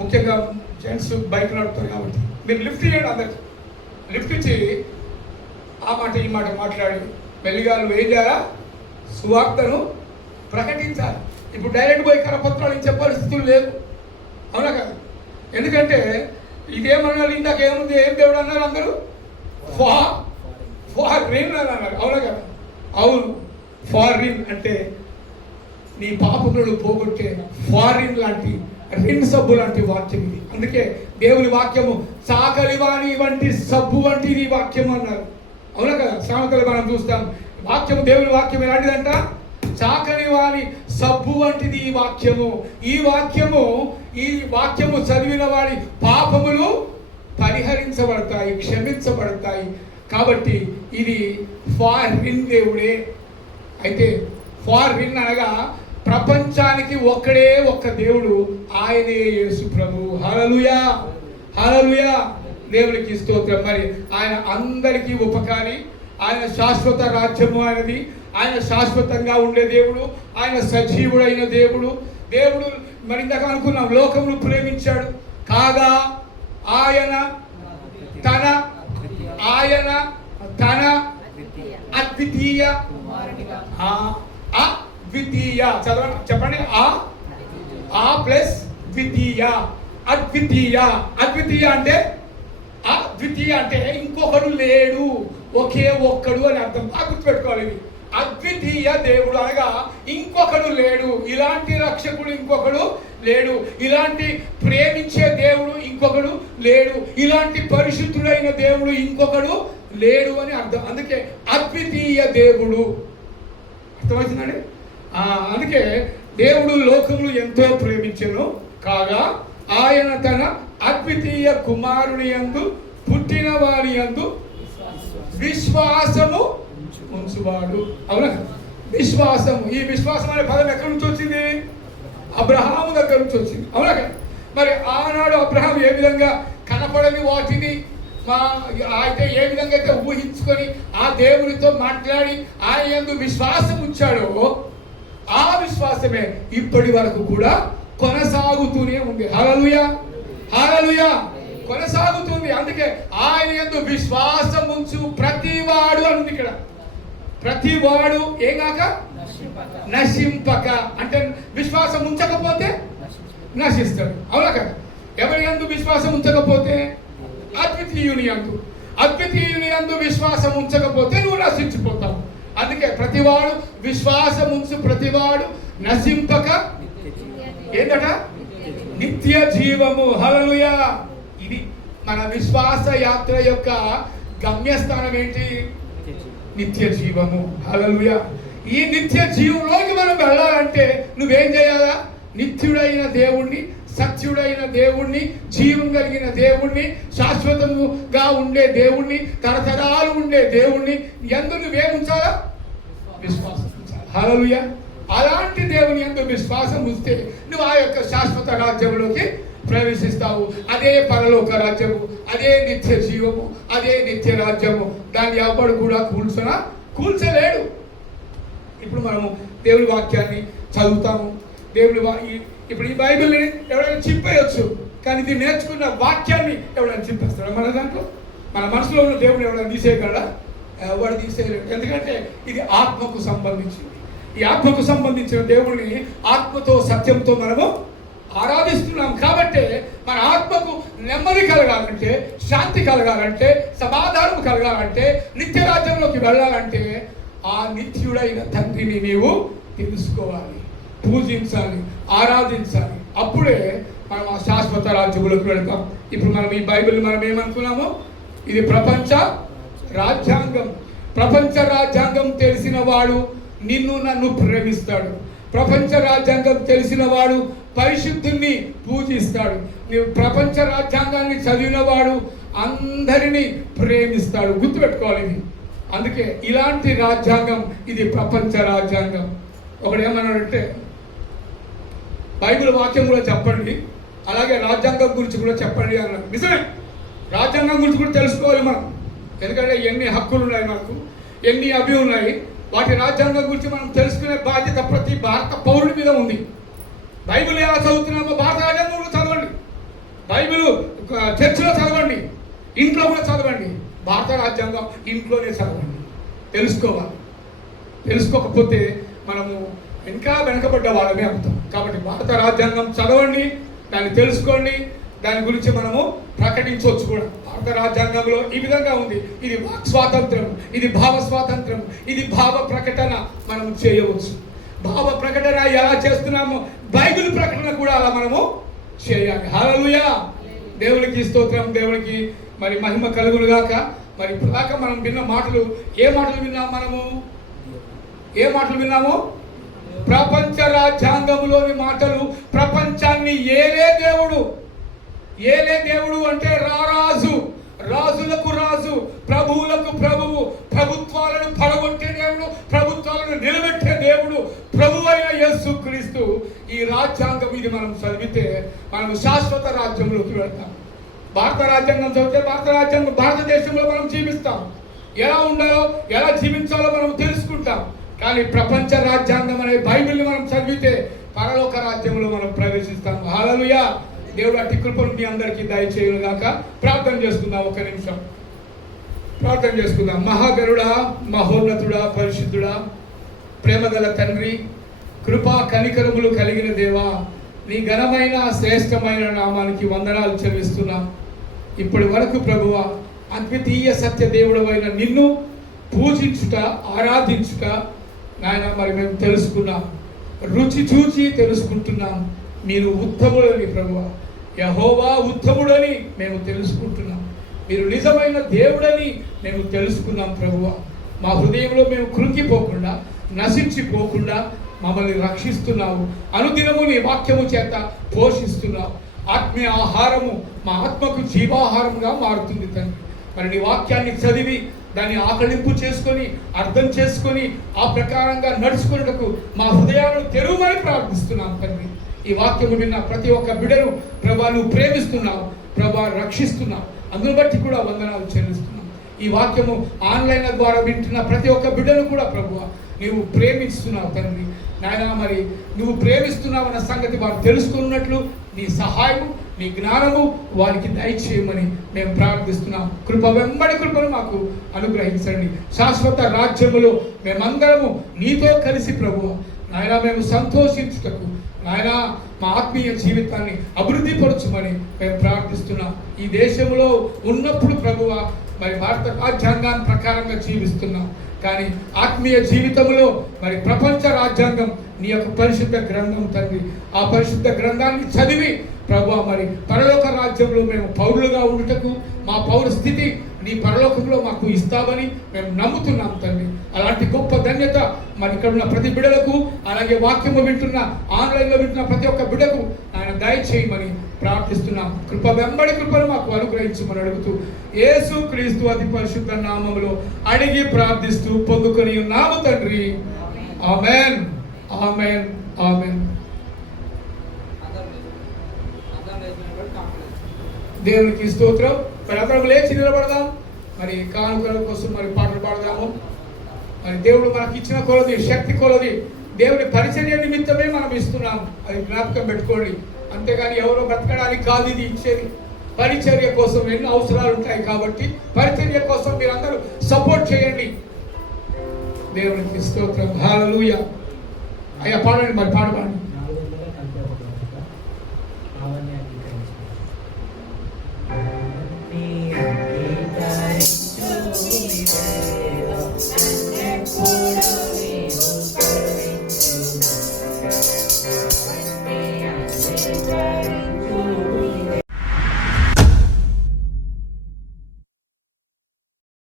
ముఖ్యంగా జెంట్స్ బైక్ నడుపుతారు కాబట్టి మీరు లిఫ్ట్ చేయండి. అందరికి లిఫ్ట్ ఇచ్చి ఆ మాట ఈ మాట మాట్లాడి మెల్లిగా ఏం చేయాలా? సువార్తను ప్రకటించాలి. ఇప్పుడు డైరెక్ట్ పోయి కరపత్రాలు ఇచ్చే పరిస్థితులు లేవు. అవునా కదా? ఎందుకంటే ఇదేమన్నారు? ఇందాక ఏముంది? ఏం దేవుడు అన్నారు అందరూ? ఫారిన్ అని అన్నారు. అవునా కదా? అవును. ఫారిన్ అంటే నీ పాపములను పోగొట్టే ఫారిన్ లాంటి రిన్ సబ్బు లాంటి వాక్యం ఇది. అందుకే దేవుని వాక్యము చాకలివాణి వంటి సబ్బు వంటి నీ వాక్యం అన్నారు. అవునా కదా? సామెతలు మనం చూస్తాం. వాక్యము, దేవుని వాక్యం ఎలాంటిదంట? చాకలివాణి సబ్బు వంటిది ఈ వాక్యము. ఈ వాక్యము చదివిన వాడి పాపములు పరిహరించబడతాయి, క్షమించబడతాయి. కాబట్టి ఇది ఫారిన్ దేవుడే. అయితే ఫారిన్ అనగా ప్రపంచానికి ఒక్క దేవుడు, ఆయనే యేసు ప్రభు. హల్లెలూయా, హల్లెలూయా. దేవునికి స్తోత్రం. మరి ఆయన అందరికీ ఉపకారి. ఆయన శాశ్వత రాజ్యము ఆయనది. ఆయన శాశ్వతంగా ఉండే దేవుడు. ఆయన సజీవుడైన దేవుడు. మరి ఇందాక అనుకున్నాం, లోకమును ప్రేమించాడు కాగా ఆయన తన అద్వితీయ చదవండి, చెప్పండి. ఆ ప్లస్ ద్వితీయ, అద్వితీయ అంటే అద్వితీయ అంటే ఇంకొకడు లేడు, ఒకే ఒక్కడు అని అర్థం. గుర్తుపెట్టుకోవాలి. ఇది అద్వితీయ దేవుడు అనగా ఇంకొకడు లేడు. ఇలాంటి రక్షకుడు ఇంకొకడు లేడు. ఇలాంటి ప్రేమించే దేవుడు ఇంకొకడు లేడు. ఇలాంటి పరిశుద్ధుడైన దేవుడు ఇంకొకడు లేడు అని అర్థం. అందుకే అద్వితీయ దేవుడు. అర్థమవుతుందండి? అందుకే దేవుడు లోకములు ఎంతో ప్రేమించెను కాగా ఆయన తన అద్వితీయ కుమారుని యందు పుట్టిన వారి యందు విశ్వాసము ఉంచువాడు. అవునా? విశ్వాసము. ఈ విశ్వాసం అనే పదం ఎక్కడి నుంచి వచ్చింది? అబ్రహాము దగ్గర నుంచి వచ్చింది. అవునా కదా? మరి ఆనాడు అబ్రహాం ఏ విధంగా కనపడని వాటిని అయితే ఏ విధంగా అయితే ఊహించుకొని ఆ దేవునితో మాట్లాడి ఆయన యందు విశ్వాసం ఉంచాడో ఆ విశ్వాసమే ఇప్పటి వరకు కూడా కొనసాగుతూనే ఉంది. హల్లెలూయా, హల్లెలూయా, కొనసాగుతుంది. అందుకే ఆయన యందు విశ్వాసం ఉంచు ప్రతివాడు అని ఇక్కడ. ప్రతివాడు ఏం కాక నశింపక, అంటే విశ్వాసం ఉంచకపోతే నశిస్తాడు. అవునా కదా? ఎవరి యందు విశ్వాసం ఉంచకపోతే అద్వితీయుని యందు, అద్వితీయుని యందు విశ్వాసం ఉంచకపోతే నువ్వు నశించిపోతావు. అందుకే ప్రతివాడు విశ్వాసం ఉంచు ప్రతివాడు నశింపక ఏంటట? నిత్య జీవము. హల్లెలూయా. ఇది మన విశ్వాస యాత్ర యొక్క గమ్యస్థానం ఏంటి? నిత్య జీవము. హల్లెలూయా. ఈ నిత్య జీవంలోకి మనం వెళ్ళాలంటే నువ్వేం చేయాలా? నిత్యుడైన దేవుణ్ణి, సత్యుడైన దేవుణ్ణి, జీవం కలిగిన దేవుణ్ణి, శాశ్వతముగా ఉండే దేవుణ్ణి, తరతరాలు ఉండే దేవుణ్ణి యందు నువ్వేం ఉంచాలా? విశ్వాసం ఉంచాలి. హల్లెలూయా. అలాంటి దేవుని యందు విశ్వాసం ఉంచితే నువ్వు ఆ యొక్క శాశ్వత రాజ్యంలోకి ప్రవేశిస్తావు. అదే పరలోక రాజ్యము, అదే నిత్య జీవము, అదే నిత్య రాజ్యము. దాన్ని ఎవడు కూడా కూల్చలేడు. ఇప్పుడు మనము దేవుని వాక్యాన్ని చదువుతాము. ఇప్పుడు ఈ బైబిల్ని ఎవరైనా చింపేయచ్చు, కానీ ఇది నేర్చుకున్న వాక్యాన్ని ఎవరైనా చింపేస్తాడు? మన దాంట్లో మన మనసులో ఉన్న దేవుని ఎవరైనా తీసేయగలడా? ఎవరు తీసేయలేడు. ఎందుకంటే ఇది ఆత్మకు సంబంధించింది. ఈ ఆత్మకు సంబంధించిన దేవుడిని ఆత్మతో సత్యంతో మనము ఆరాధిస్తున్నాం. కాబట్టి మన ఆత్మకు నెమ్మది కలగాలంటే, శాంతి కలగాలంటే, సమాధానం కలగాలంటే, నిత్య రాజ్యంలోకి వెళ్ళాలంటే ఆ నిత్యుడైన తండ్రిని నీవు తెలుసుకోవాలి, పూజించాలి, ఆరాధించాలి. అప్పుడే మనం ఆ శాశ్వత రాజ్యంలోకి వెళ్తాం. ఇప్పుడు మనం ఈ బైబిల్ మనం ఏమనుకున్నాము? ఇది ప్రపంచ రాజ్యాంగం. ప్రపంచ రాజ్యాంగం తెలిసిన వాడు నిన్ను నన్ను ప్రేమిస్తాడు. ప్రపంచ రాజ్యాంగం తెలిసిన వాడు పరిశుద్ధుని పూజిస్తాడు. నీవు ప్రపంచ రాజ్యాంగాన్ని చదివిన వాడు అందరినీ ప్రేమిస్తాడు. గుర్తుపెట్టుకోవాలి ఇది. అందుకే ఇలాంటి రాజ్యాంగం ఇది ప్రపంచ రాజ్యాంగం. ఒకడు ఏమన్నాడంటే, బైబిల్ వాక్యం కూడా చెప్పండి, అలాగే రాజ్యాంగం గురించి కూడా చెప్పండి అన్నాడు. నిజమే, రాజ్యాంగం గురించి కూడా తెలుసుకోవాలి మనం. ఎందుకంటే ఎన్ని హక్కులు ఉన్నాయి మనకు, ఎన్ని అవి ఉన్నాయి. వాటి రాజ్యాంగం గురించి మనం తెలుసుకునే బాధ్యత ప్రతి భారత పౌరుడి మీద ఉంది. బైబిల్ ఎలా చదువుతున్నామో భారత రాజ్యాంగంలో చదవండి, బైబిల్ చర్చిలో చదవండి, ఇంట్లో కూడా చదవండి. భారత రాజ్యాంగం ఇంట్లోనే చదవండి, తెలుసుకోవాలి. తెలుసుకోకపోతే మనము ఇంకా వెనకబడ్డ వాళ్ళమే అవుతాం. కాబట్టి భారత రాజ్యాంగం చదవండి, దాన్ని తెలుసుకోండి, దాని గురించి మనము ప్రకటించవచ్చు కూడా. భారత రాజ్యాంగంలో ఈ విధంగా ఉంది. ఇది వాక్ స్వాతంత్రం, ఇది భావ స్వాతంత్రం, ఇది భావ ప్రకటన మనం చేయవచ్చు. భావ ప్రకటన ఎలా చేస్తున్నామో బైబిల్ ప్రకటన కూడా అలా మనము చేయాలి. హల్లెలూయా. దేవునికి స్తోత్రం, దేవునికి మరి మహిమ కలుగును గాక. మరి ఇప్పటిదాకా మనం విన్న మాటలు, ఏ మాటలు విన్నాము మనము? ఏ మాటలు విన్నాము? ప్రపంచ రాజ్యాంగంలోని మాటలు. ప్రపంచాన్ని ఏలే దేవుడు. ఏలే దేవుడు అంటే రారాజు, రాజులకు రాజు, ప్రభువులకు ప్రభువు, ప్రభుత్వాలను పడగొట్టే దేవుడు, ప్రభుత్వాలను నిలబెట్టే దేవుడు, ప్రభు అయిన యేసుక్రీస్తు. ఈ రాజ్యాంగం ఇది మనం చదివితే మనం శాశ్వత రాజ్యంలోకి వెళ్తాం. భారత రాజ్యాంగం చదివితే భారత రాజ్యాంగం భారతదేశంలో మనం జీవిస్తాం. ఎలా ఉండాలో, ఎలా జీవించాలో మనం తెలుసుకుంటాం. కానీ ప్రపంచ రాజ్యాంగం అనే బైబిల్ని మనం చదివితే పరలోక రాజ్యంలో మనం ప్రవేశిస్తాం. హల్లెలూయా. దేవుడు అట్టి కృపను మీ అందరికీ దయచేయును గాక. ప్రార్థన చేసుకుందాం, ఒక నిమిషం ప్రార్థన చేసుకుందాం. మహాగరుడా, మహోన్నతుడా, పరిశుద్ధుడా, ప్రేమగల తండ్రి, కృపా కనికరములు కలిగిన దేవా, నీ ఘనమైన శ్రేష్టమైన నామానికి వందనాలు చెల్లిస్తున్నాం. ఇప్పటి వరకు ప్రభువా, అద్వితీయ సత్య దేవుడవైన నిన్ను పూజించుట, ఆరాధించుట నాయన మరి మేము తెలుసుకున్నాం, రుచి చూచి తెలుసుకుంటున్నాం. మీరు ఉత్తముడని ప్రభువా, యెహోవా ఉత్తముడని మేము తెలుసుకుంటున్నాం. మీరు నిజమైన దేవుడని మేము తెలుసుకున్నాం ప్రభువా. మా హృదయంలో మేము కృంగిపోకుండా, నశించిపోకుండా మమ్మల్ని రక్షిస్తున్నావు. అనుదినము నీ వాక్యము చేత పోషిస్తున్నావు. ఆత్మీయ ఆహారము మా ఆత్మకు జీవాహారంగా మారుతుంది తండ్రి. మరి నీ వాక్యాన్ని చదివి దాన్ని ఆకలింపు చేసుకొని, అర్థం చేసుకొని, ఆ ప్రకారంగా నడుచుకున్నటకు మా హృదయాలను తెరువమని ప్రార్థిస్తున్నాం తండ్రి. ఈ వాక్యము విన్న ప్రతి ఒక్క బిడ్డను ప్రభా నువ్వు ప్రేమిస్తున్నావు, ప్రభా రక్షిస్తున్నావు. అందును బట్టి కూడా వందనాలు చెల్లిస్తున్నాం. ఈ వాక్యము ఆన్లైన్ ద్వారా వింటున్న ప్రతి ఒక్క బిడ్డను కూడా ప్రభువా నీవు ప్రేమిస్తున్నావు తండ్రి. నాయన, మరి నువ్వు ప్రేమిస్తున్నావు అన్న సంగతి వారు తెలుసుకున్నట్లు నీ సహాయము, నీ జ్ఞానము వారికి దయచేయమని మేము ప్రార్థిస్తున్నాం. కృప వెంబడి కృపను మాకు అనుగ్రహించండి. శాశ్వత రాజ్యములో మేమందరము నీతో కలిసి ప్రభువా నాయన మేము సంతోషించుటకు, నాయన మా ఆత్మీయ జీవితాన్ని అభివృద్ధి పరచుమని మేము ప్రార్థిస్తున్నాం. ఈ దేశంలో ఉన్నప్పుడు ప్రభువా మరి భారత రాజ్యాంగాన్ని ప్రకారంగా జీవిస్తున్నాం. కానీ ఆత్మీయ జీవితంలో మరి ప్రపంచ రాజ్యాంగం నీ యొక్క పరిశుద్ధ గ్రంథం తండ్రి. ఆ పరిశుద్ధ గ్రంథాన్ని చదివి ప్రభువా మరి పరలోక రాజ్యంలో మేము పౌరులుగా ఉండుటకు, మా పౌర స్థితి నీ పరలోకంలో మాకు ఇస్తామని మేము నమ్ముతున్నాం తండ్రి. అలాంటి గొప్ప ధన్యత మరి ఇక్కడ ఉన్న ప్రతి బిడ్డలకు, అలాగే వాక్యము వింటున్న, ఆన్లైన్లో వింటున్న ప్రతి ఒక్క బిడ్డకు ఆయన దయచేయమని ప్రార్థిస్తున్నాం. కృప వెంబడి కృపను మాకు అనుగ్రహించమని అడుగుతూ యేసు క్రీస్తు అతి పరిశుద్ధ నామములో అడిగి ప్రార్థిస్తూ పొందుకొని ఉన్నాము తండ్రి. ఆమేన్, ఆమేన్, ఆమేన్. దేవునికి స్తోత్రం. మరి అందరం లేచి నిలబడదాం. మరి కానుకల కోసం మరి పాటలు పాడదాము. మరి దేవుడు మనకి ఇచ్చిన కొలది, శక్తి కొలది దేవుని పరిచర్య నిమిత్తమే మనం ఇస్తున్నాం. అది జ్ఞాపకం పెట్టుకోండి. అంతేగాని ఎవరో బ్రతకడానికి కాదు ఇది ఇచ్చేది. పరిచర్య కోసం ఎన్నో అవసరాలు ఉంటాయి కాబట్టి పరిచర్య కోసం మీరందరూ సపోర్ట్ చేయండి. దేవునికి స్తోత్రం. హల్లెలూయా. అయ్యా పాడండి, మరి పాడబాండి. Bye.